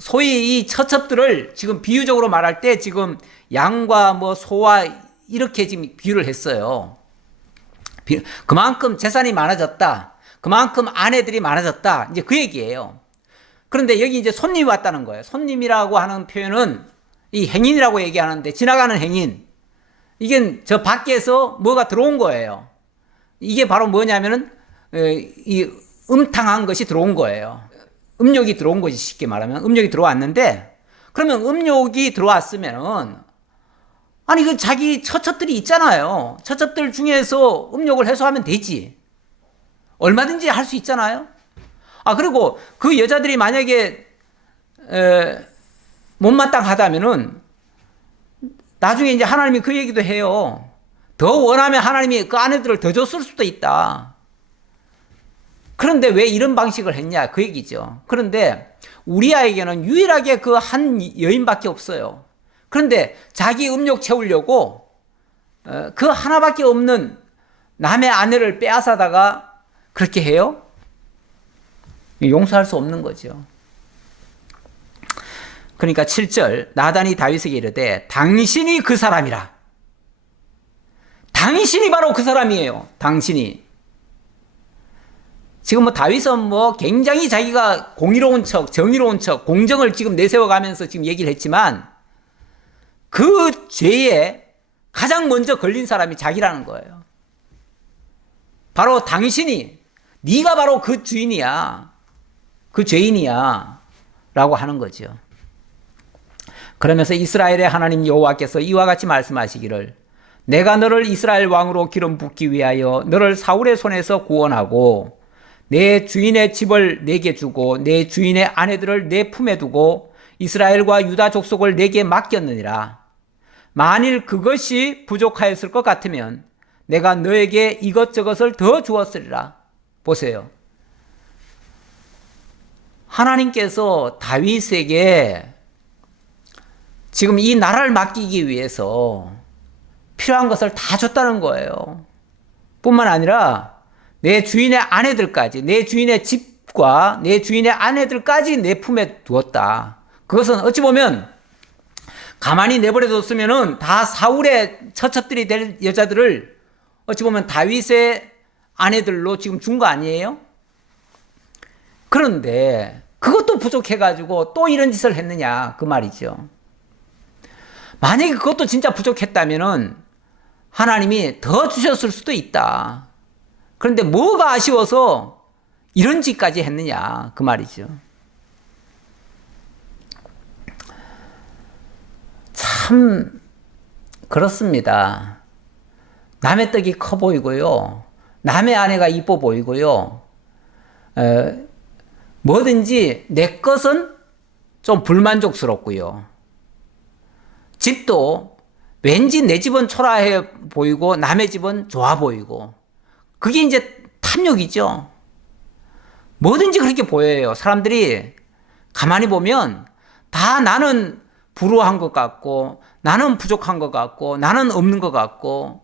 소위 이 처첩들을 지금 비유적으로 말할 때 지금 양과 뭐 소와 이렇게 지금 비유를 했어요. 그만큼 재산이 많아졌다. 그만큼 아내들이 많아졌다. 이제 그 얘기예요. 그런데 여기 이제 손님이 왔다는 거예요. 손님이라고 하는 표현은 이 행인이라고 얘기하는데, 지나가는 행인. 이게 저 밖에서 뭐가 들어온 거예요. 이게 바로 뭐냐면은 이 음탕한 것이 들어온 거예요. 음욕이 들어온 거지, 쉽게 말하면. 음욕이 들어왔는데, 그러면 음욕이 들어왔으면은, 아니, 그 자기 처첩들이 있잖아요. 처첩들 중에서 음욕을 해소하면 되지. 얼마든지 할 수 있잖아요. 그리고 그 여자들이 만약에 못마땅하다면은 나중에 이제 하나님이 그 얘기도 해요. 더 원하면 하나님이 그 아내들을 더 줬을 수도 있다. 그런데 왜 이런 방식을 했냐, 그 얘기죠. 그런데 우리아에게는 유일하게 그 한 여인밖에 없어요. 그런데 자기 음욕 채우려고 그 하나밖에 없는 남의 아내를 빼앗아다가 그렇게 해요? 용서할 수 없는 거죠. 그러니까 7절, 나단이 다윗에게 이르되 당신이 그 사람이라. 당신이 바로 그 사람이에요. 당신이. 지금 뭐 다윗은 뭐 굉장히 자기가 공의로운 척, 정의로운 척, 공정을 지금 내세워가면서 지금 얘기를 했지만, 그 죄에 가장 먼저 걸린 사람이 자기라는 거예요. 바로 당신이, 네가 바로 그 주인이야. 그 죄인이야. 라고 하는 거죠. 그러면서 이스라엘의 하나님 여호와께서 이와 같이 말씀하시기를, 내가 너를 이스라엘 왕으로 기름 붓기 위하여 너를 사울의 손에서 구원하고 내 주인의 집을 내게 주고 내 주인의 아내들을 내 품에 두고 이스라엘과 유다 족속을 내게 맡겼느니라. 만일 그것이 부족하였을 것 같으면 내가 너에게 이것저것을 더 주었으리라. 보세요. 하나님께서 다윗에게 지금 이 나라를 맡기기 위해서 필요한 것을 다 줬다는 거예요. 뿐만 아니라 내 주인의 아내들까지, 내 주인의 집과 내 주인의 아내들까지 내 품에 두었다. 그것은 어찌 보면 가만히 내버려뒀으면은 다 사울의 처첩들이 될 여자들을 어찌 보면 다윗의 아내들로 지금 준 거 아니에요? 그런데 그것도 부족해가지고 또 이런 짓을 했느냐 그 말이죠. 만약에 그것도 진짜 부족했다면은 하나님이 더 주셨을 수도 있다. 그런데 뭐가 아쉬워서 이런 짓까지 했느냐 그 말이죠. 참 그렇습니다. 남의 떡이 커 보이고요. 남의 아내가 이뻐 보이고요. 뭐든지 내 것은 좀 불만족스럽고요. 집도 왠지 내 집은 초라해 보이고 남의 집은 좋아 보이고 그게 이제 탐욕이죠. 뭐든지 그렇게 보여요. 사람들이 가만히 보면 다 나는 불우한 것 같고 나는 부족한 것 같고 나는 없는 것 같고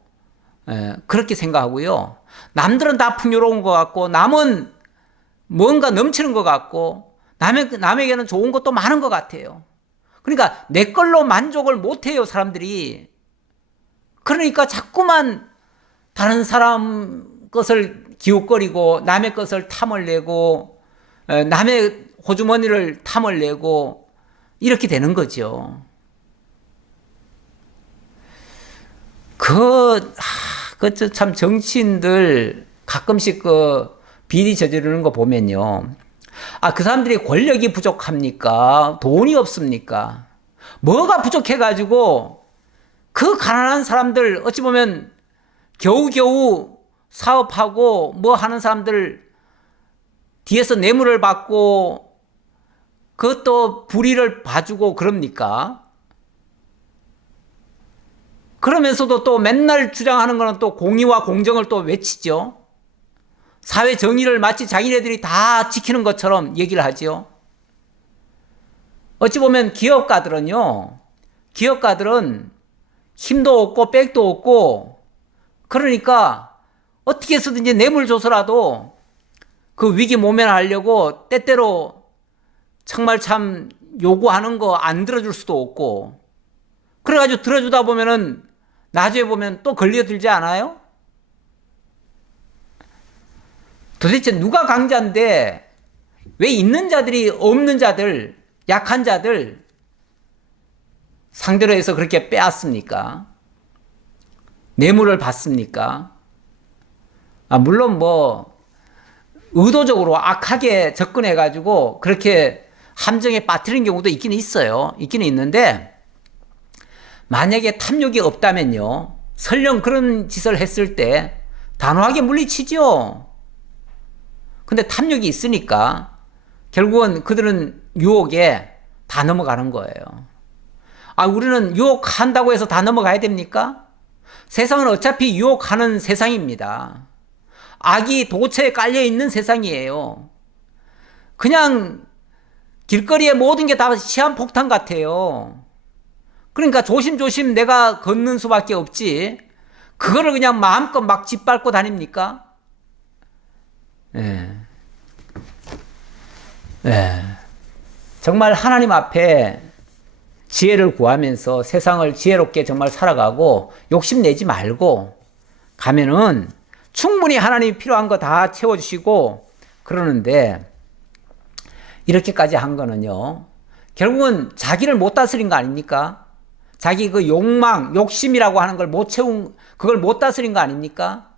그렇게 생각하고요. 남들은 다 풍요로운 것 같고 남은 뭔가 넘치는 것 같고 남에게는 좋은 것도 많은 것 같아요. 그러니까 내 걸로 만족을 못해요 사람들이. 그러니까 자꾸만 다른 사람 것을 기웃거리고 남의 것을 탐을 내고 남의 호주머니를 탐을 내고 이렇게 되는 거죠. 참 정치인들 가끔씩 비리 저지르는 거 보면요. 그 사람들이 권력이 부족합니까? 돈이 없습니까? 뭐가 부족해가지고 그 가난한 사람들 어찌 보면 겨우겨우 사업하고 뭐 하는 사람들 뒤에서 뇌물을 받고 그것도 불의를 봐주고 그럽니까? 그러면서도 또 맨날 주장하는 거는 또 공의와 공정을 또 외치죠. 사회 정의를 마치 자기네들이 다 지키는 것처럼 얘기를 하죠. 어찌 보면 기업가들은 힘도 없고 백도 없고 그러니까 어떻게 해서든지 뇌물 줘서라도 그 위기 모면하려고 때때로 정말 참 요구하는 거 안 들어줄 수도 없고 그래가지고 들어주다 보면은 나중에 보면 또 걸려들지 않아요? 도대체 누가 강자인데 왜 있는 자들이 없는 자들, 약한 자들 상대로 해서 그렇게 빼앗습니까? 뇌물을 받습니까? 물론 의도적으로 악하게 접근해가지고 그렇게 함정에 빠뜨린 경우도 있기는 있어요. 있기는 있는데 만약에 탐욕이 없다면요. 설령 그런 짓을 했을 때 단호하게 물리치죠. 근데 탐욕이 있으니까 결국은 그들은 유혹에 다 넘어가는 거예요. 우리는 유혹한다고 해서 다 넘어가야 됩니까? 세상은 어차피 유혹하는 세상입니다. 악이 도처에 깔려있는 세상이에요. 그냥 길거리에 모든 게 다 시한폭탄 같아요. 그러니까 조심조심 내가 걷는 수밖에 없지 그거를 그냥 마음껏 막 짓밟고 다닙니까? 정말 하나님 앞에 지혜를 구하면서 세상을 지혜롭게 정말 살아가고 욕심내지 말고 가면은 충분히 하나님이 필요한 거 다 채워주시고 그러는데 이렇게까지 한 거는요. 결국은 자기를 못 다스린 거 아닙니까? 자기 그 욕망, 욕심이라고 하는 걸 못 채운, 그걸 못 다스린 거 아닙니까?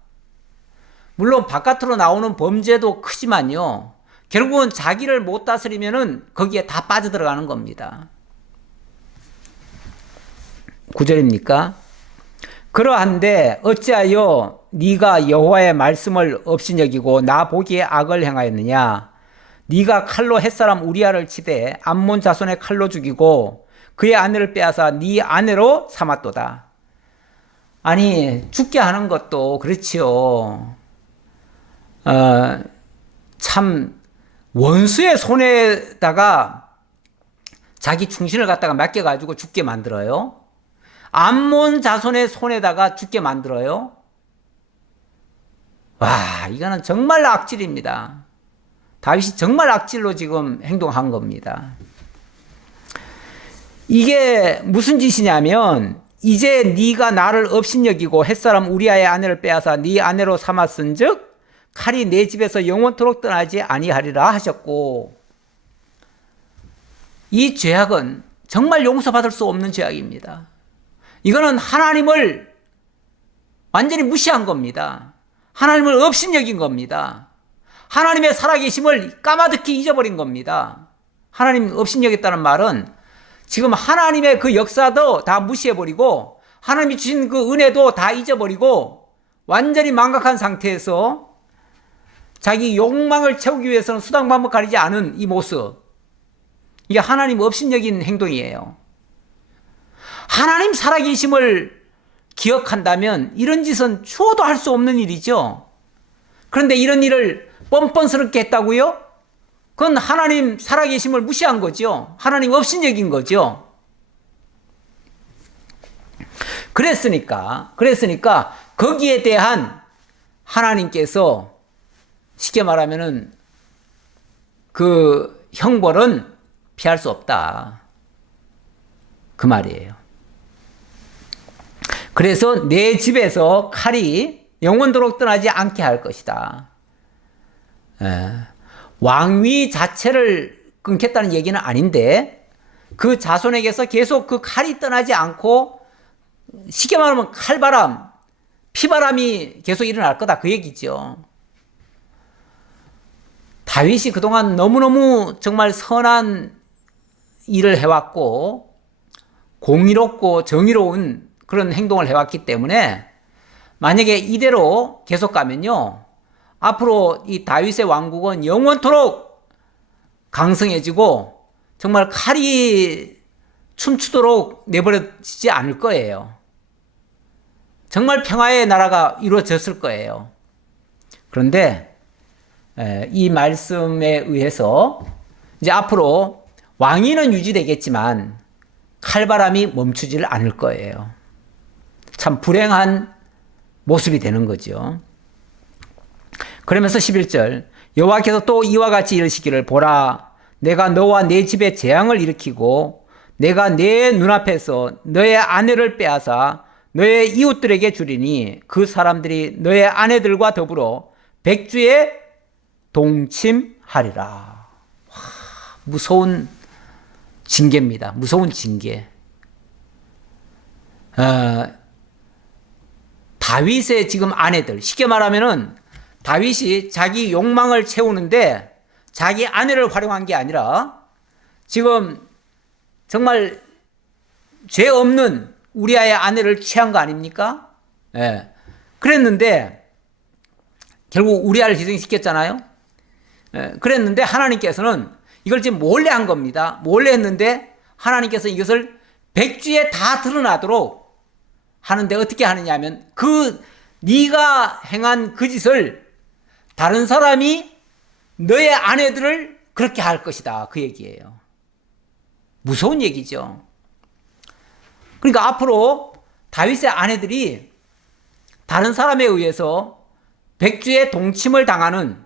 물론 바깥으로 나오는 범죄도 크지만요. 결국은 자기를 못 다스리면은 거기에 다 빠져들어가는 겁니다. 9절입니까? 그러한데 어찌하여 네가 여호와의 말씀을 없인 여기고 나 보기에 악을 행하였느냐? 네가 칼로 햇사람 우리아를 치되 암몬 자손의 칼로 죽이고 그의 아내를 빼앗아 네 아내로 삼았도다. 아니 죽게 하는 것도 그렇지요. 참 원수의 손에다가 자기 충신을 갖다가 맡겨가지고 죽게 만들어요. 암몬 자손의 손에다가 죽게 만들어요. 와, 이거는 정말 악질입니다. 다윗이 정말 악질로 지금 행동한 겁니다. 이게 무슨 짓이냐면 이제 네가 나를 업신여기고 햇사람 우리아의 아내를 빼앗아 네 아내로 삼았은즉 칼이 내 집에서 영원토록 떠나지 아니하리라 하셨고, 이 죄악은 정말 용서받을 수 없는 죄악입니다. 이거는 하나님을 완전히 무시한 겁니다. 하나님을 업신여긴 겁니다. 하나님의 살아계심을 까마득히 잊어버린 겁니다. 하나님 업신여겼다는 말은 지금 하나님의 그 역사도 다 무시해버리고 하나님이 주신 그 은혜도 다 잊어버리고 완전히 망각한 상태에서 자기 욕망을 채우기 위해서는 수당 방법 가리지 않은 이 모습, 이게 하나님 업신여긴 행동이에요. 하나님 살아계심을 기억한다면 이런 짓은 추호도 할 수 없는 일이죠. 그런데 이런 일을 뻔뻔스럽게 했다고요? 그건 하나님 살아계심을 무시한 거죠. 하나님 업신여긴 거죠. 그랬으니까 거기에 대한 하나님께서 쉽게 말하면은 그 형벌은 피할 수 없다, 그 말이에요. 그래서 내 집에서 칼이 영원토록 떠나지 않게 할 것이다. 왕위 자체를 끊겠다는 얘기는 아닌데 그 자손에게서 계속 그 칼이 떠나지 않고, 쉽게 말하면 칼바람, 피바람이 계속 일어날 거다, 그 얘기죠. 다윗이 그동안 너무너무 정말 선한 일을 해왔고 공의롭고 정의로운 그런 행동을 해왔기 때문에 만약에 이대로 계속 가면요, 앞으로 이 다윗의 왕국은 영원토록 강성해지고 정말 칼이 춤추도록 내버려지지 않을 거예요. 정말 평화의 나라가 이루어졌을 거예요. 그런데 이 말씀에 의해서 이제 앞으로 왕위는 유지되겠지만 칼바람이 멈추지를 않을 거예요. 참 불행한 모습이 되는 거죠. 그러면서 11절, 여호와께서 또 이와 같이 이르시기를, 보라, 내가 너와 내 집에 재앙을 일으키고 내가 내 눈앞에서 너의 아내를 빼앗아 너의 이웃들에게 주리니 그 사람들이 너의 아내들과 더불어 백주에 동침하리라. 와, 무서운 징계입니다. 무서운 징계. 다윗의 지금 아내들, 쉽게 말하면은 다윗이 자기 욕망을 채우는데 자기 아내를 활용한 게 아니라 지금 정말 죄 없는 우리아의 아내를 취한 거 아닙니까? 예. 그랬는데 결국 우리아를 희생시켰잖아요. 예. 그랬는데 하나님께서는 이걸 지금 몰래 한 겁니다. 몰래 했는데 하나님께서 이것을 백주에 다 드러나도록 하는데 어떻게 하느냐 하면 네가 행한 그 짓을 다른 사람이 너의 아내들을 그렇게 할 것이다, 그 얘기예요. 무서운 얘기죠. 그러니까 앞으로 다윗의 아내들이 다른 사람에 의해서 백주에 동침을 당하는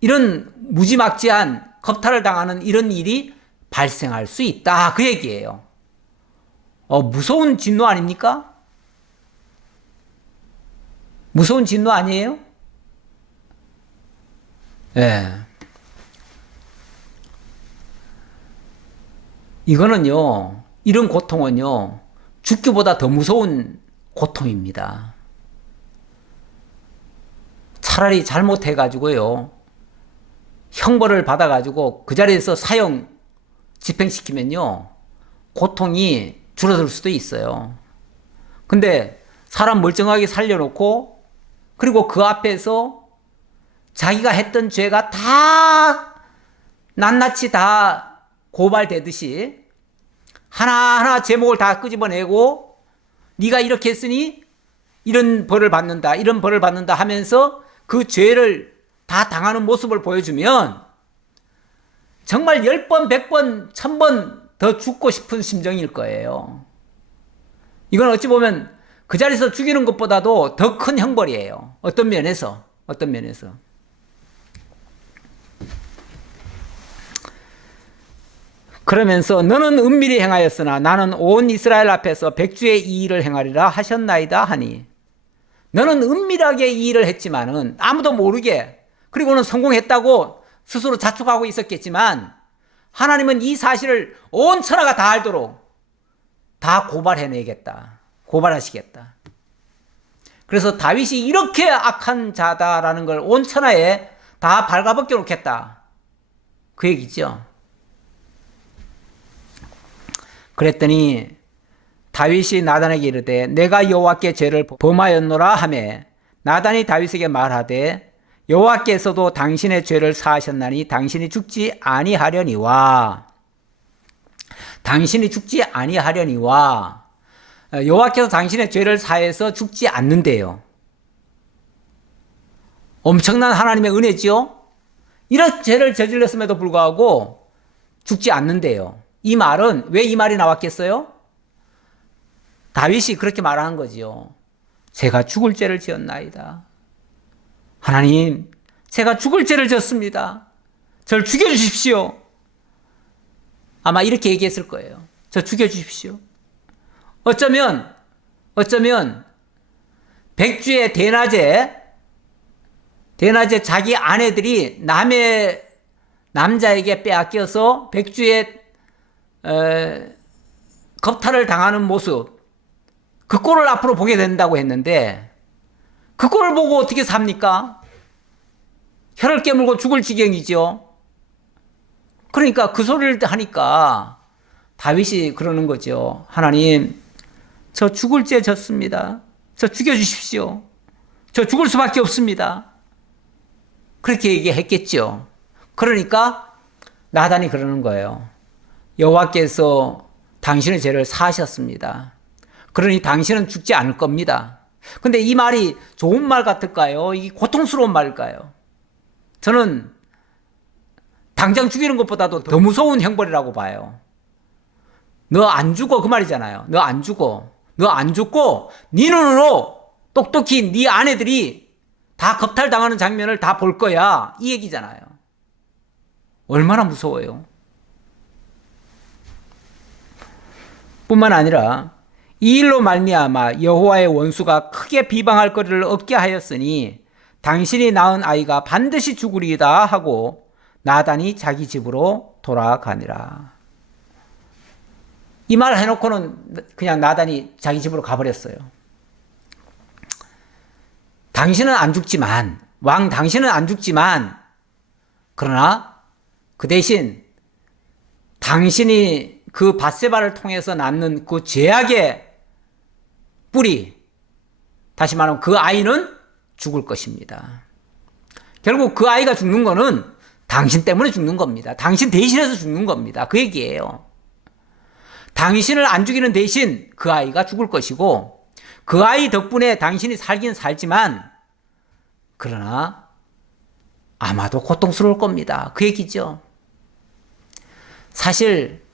이런 무지막지한 겁탈을 당하는 이런 일이 발생할 수 있다, 그 얘기예요. 무서운 진노 아닙니까? 무서운 진노 아니에요? 예. 이거는요, 이런 고통은요, 죽기보다 더 무서운 고통입니다. 차라리 잘못해가지고요, 형벌을 받아가지고 그 자리에서 사형 집행시키면요, 고통이 줄어들 수도 있어요. 근데 사람 멀쩡하게 살려놓고 그리고 그 앞에서 자기가 했던 죄가 다 낱낱이 다 고발되듯이 하나하나 제목을 다 끄집어내고 네가 이렇게 했으니 이런 벌을 받는다, 이런 벌을 받는다 하면서 그 죄를 다 당하는 모습을 보여주면 정말 10번, 100번, 1000번 더 죽고 싶은 심정일 거예요. 이건 어찌 보면 그 자리에서 죽이는 것보다도 더 큰 형벌이에요. 어떤 면에서. 그러면서 너는 은밀히 행하였으나 나는 온 이스라엘 앞에서 백주의 이 일을 행하리라 하셨나이다 하니, 너는 은밀하게 이 일을 했지만은 아무도 모르게, 그리고는 성공했다고 스스로 자축하고 있었겠지만 하나님은 이 사실을 온 천하가 다 알도록 다 고발하시겠다. 그래서 다윗이 이렇게 악한 자다라는 걸 온 천하에 다 발가벗겨 놓겠다, 그 얘기죠. 그랬더니 다윗이 나단에게 이르되 내가 여호와께 죄를 범하였노라 하매, 나단이 다윗에게 말하되 여호와께서도 당신의 죄를 사하셨나니 당신이 죽지 아니하려니와. 여호와께서 당신의 죄를 사해서 죽지 않는데요. 엄청난 하나님의 은혜지요. 이런 죄를 저질렀음에도 불구하고 죽지 않는데요. 이 말은 왜 이 말이 나왔겠어요? 다윗이 그렇게 말하는 거지요. 제가 죽을 죄를 지었나이다. 하나님, 제가 죽을 죄를 지었습니다. 저를 죽여주십시오. 아마 이렇게 얘기했을 거예요. 저 죽여주십시오. 어쩌면 백주의 대낮에 자기 아내들이 남자에게 빼앗겨서 백주의 겁탈을 당하는 모습, 그 꼴을 앞으로 보게 된다고 했는데 그 꼴을 보고 어떻게 삽니까? 혀를 깨물고 죽을 지경이죠. 그러니까 그 소리를 하니까 다윗이 그러는 거죠. 하나님, 저 죽을 죄 졌습니다. 저 죽여주십시오. 저 죽을 수밖에 없습니다. 그렇게 얘기했겠죠. 그러니까 나단이 그러는 거예요. 여호와께서 당신의 죄를 사하셨습니다. 그러니 당신은 죽지 않을 겁니다. 근데 이 말이 좋은 말 같을까요? 이게 고통스러운 말일까요? 저는 당장 죽이는 것보다도 더 무서운 형벌이라고 봐요. 너 안 죽어, 그 말이잖아요. 너 안 죽고 네 눈으로 똑똑히 네 아내들이 다 겁탈당하는 장면을 다 볼 거야, 이 얘기잖아요. 얼마나 무서워요. 뿐만 아니라 이 일로 말미암아 여호와의 원수가 크게 비방할 거리를 얻게 하였으니 당신이 낳은 아이가 반드시 죽으리이다 하고 나단이 자기 집으로 돌아가니라. 이 말 해놓고는 그냥 나단이 자기 집으로 가버렸어요. 당신은 안 죽지만, 당신은 안 죽지만, 그러나 그 대신 당신이 그 밧세바를 통해서 낳는 그 죄악의 뿌리, 다시 말하면 그 아이는 죽을 것입니다. 결국 그 아이가 죽는 거는 당신 때문에 죽는 겁니다. 당신 대신해서 죽는 겁니다. 그 얘기예요. 당신을 안 죽이는 대신 그 아이가 죽을 것이고, 그 아이 덕분에 당신이 살긴 살지만, 그러나 아마도 고통스러울 겁니다. 그 얘기죠. 사실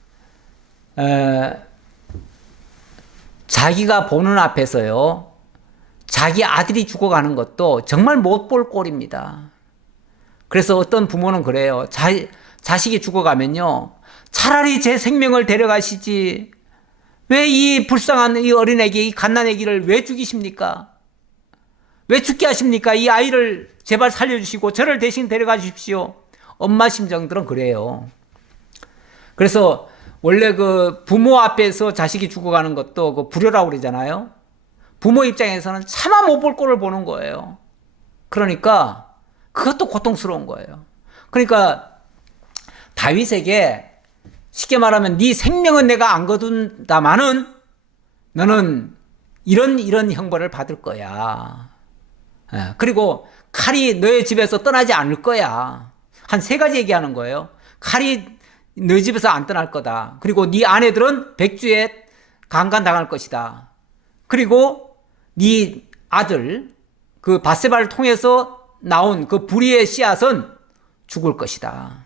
자기가 보는 앞에서요, 자기 아들이 죽어가는 것도 정말 못 볼 꼴입니다. 그래서 어떤 부모는 그래요. 자식이 죽어가면요, 차라리 제 생명을 데려가시지 왜 이 불쌍한 이 어린애기, 이 갓난애기를 왜 죽이십니까? 왜 죽게 하십니까? 이 아이를 제발 살려주시고 저를 대신 데려가 주십시오. 엄마 심정들은 그래요. 그래서 원래 그 부모 앞에서 자식이 죽어가는 것도 그 불효라고 그러잖아요. 부모 입장에서는 차마 못 볼 꼴을 보는 거예요. 그러니까 그것도 고통스러운 거예요. 그러니까 다윗에게 쉽게 말하면 네 생명은 내가 안 거둔다마는 너는 이런 형벌을 받을 거야. 그리고 칼이 너의 집에서 떠나지 않을 거야. 한 세 가지 얘기하는 거예요. 칼이 너희 집에서 안 떠날 거다. 그리고 네 아내들은 백주에 강간당할 것이다. 그리고 네 아들 그 밧세바를 통해서 나온 그 불의의 씨앗은 죽을 것이다.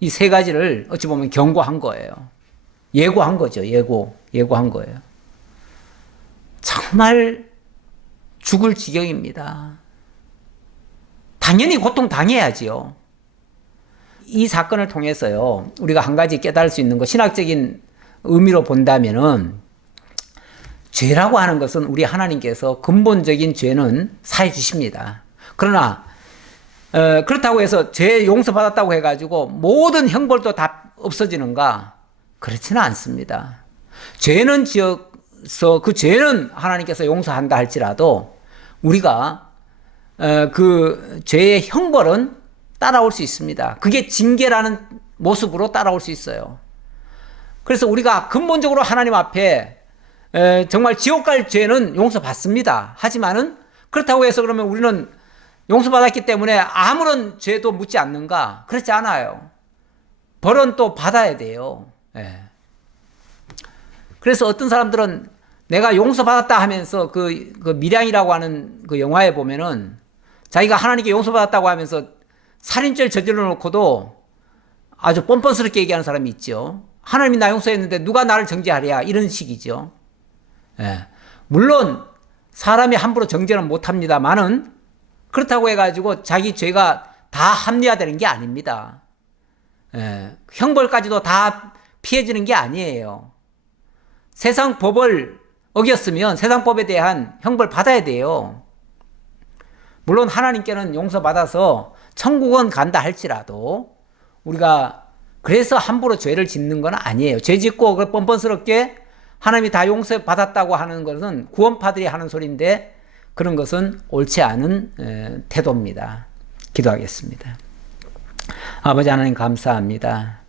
이 세 가지를 어찌 보면 경고한 거예요. 예고한 거죠. 예고한 거예요. 정말 죽을 지경입니다. 당연히 고통 당해야지요. 이 사건을 통해서요, 우리가 한 가지 깨달을 수 있는 거, 신학적인 의미로 본다면은, 죄라고 하는 것은 우리 하나님께서 근본적인 죄는 사해 주십니다. 그러나, 그렇다고 해서 죄 용서받았다고 해가지고 모든 형벌도 다 없어지는가? 그렇지는 않습니다. 죄는 지어서 그 죄는 하나님께서 용서한다 할지라도 우리가 그 죄의 형벌은 따라올 수 있습니다. 그게 징계라는 모습으로 따라올 수 있어요. 그래서 우리가 근본적으로 하나님 앞에 정말 지옥 갈 죄는 용서받습니다. 하지만은 그렇다고 해서 그러면 우리는 용서받았기 때문에 아무런 죄도 묻지 않는가? 그렇지 않아요. 벌은 또 받아야 돼요. 예. 그래서 어떤 사람들은 내가 용서받았다 하면서 그 밀양이라고 하는 그 영화에 보면은 자기가 하나님께 용서받았다고 하면서 살인죄를 저질러 놓고도 아주 뻔뻔스럽게 얘기하는 사람이 있죠. 하나님이 나 용서했는데 누가 나를 정죄하랴 이런 식이죠. 예. 물론 사람이 함부로 정죄는 못합니다만은 그렇다고 해가지고 자기 죄가 다 합리화되는 게 아닙니다. 예. 형벌까지도 다 피해지는 게 아니에요. 세상 법을 어겼으면 세상 법에 대한 형벌 받아야 돼요. 물론 하나님께는 용서받아서 천국은 간다 할지라도 우리가 그래서 함부로 죄를 짓는 건 아니에요. 죄 짓고 뻔뻔스럽게 하나님이 다 용서받았다고 하는 것은 구원파들이 하는 소리인데 그런 것은 옳지 않은 태도입니다. 기도하겠습니다. 아버지 하나님 감사합니다.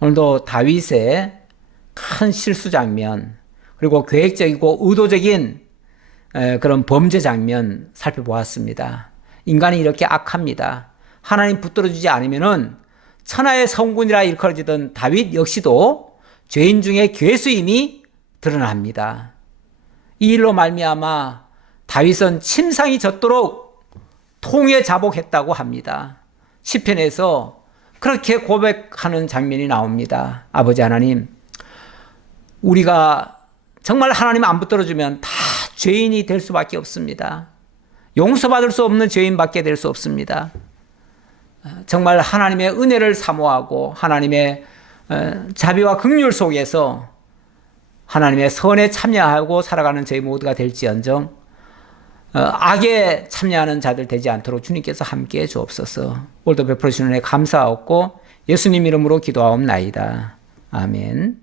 오늘도 다윗의 큰 실수 장면 그리고 계획적이고 의도적인 그런 범죄 장면 살펴보았습니다. 인간이 이렇게 악합니다. 하나님 붙들어주지 않으면은 천하의 성군이라 일컬어지던 다윗 역시도 죄인 중에 괴수임이 드러납니다. 이 일로 말미암아 다윗은 침상이 젖도록 통에 자복했다고 합니다. 시편에서 그렇게 고백하는 장면이 나옵니다. 아버지 하나님, 우리가 정말 하나님 안 붙들어주면 다 죄인이 될 수밖에 없습니다. 용서받을 수 없는 죄인밖에 될 수 없습니다. 정말 하나님의 은혜를 사모하고 하나님의 자비와 긍휼 속에서 하나님의 선에 참여하고 살아가는 저희 모두가 될지언정 악에 참여하는 자들 되지 않도록 주님께서 함께해 주옵소서. 오늘도 베풀어 주시는 은혜 감사하옵고 예수님 이름으로 기도하옵나이다. 아멘.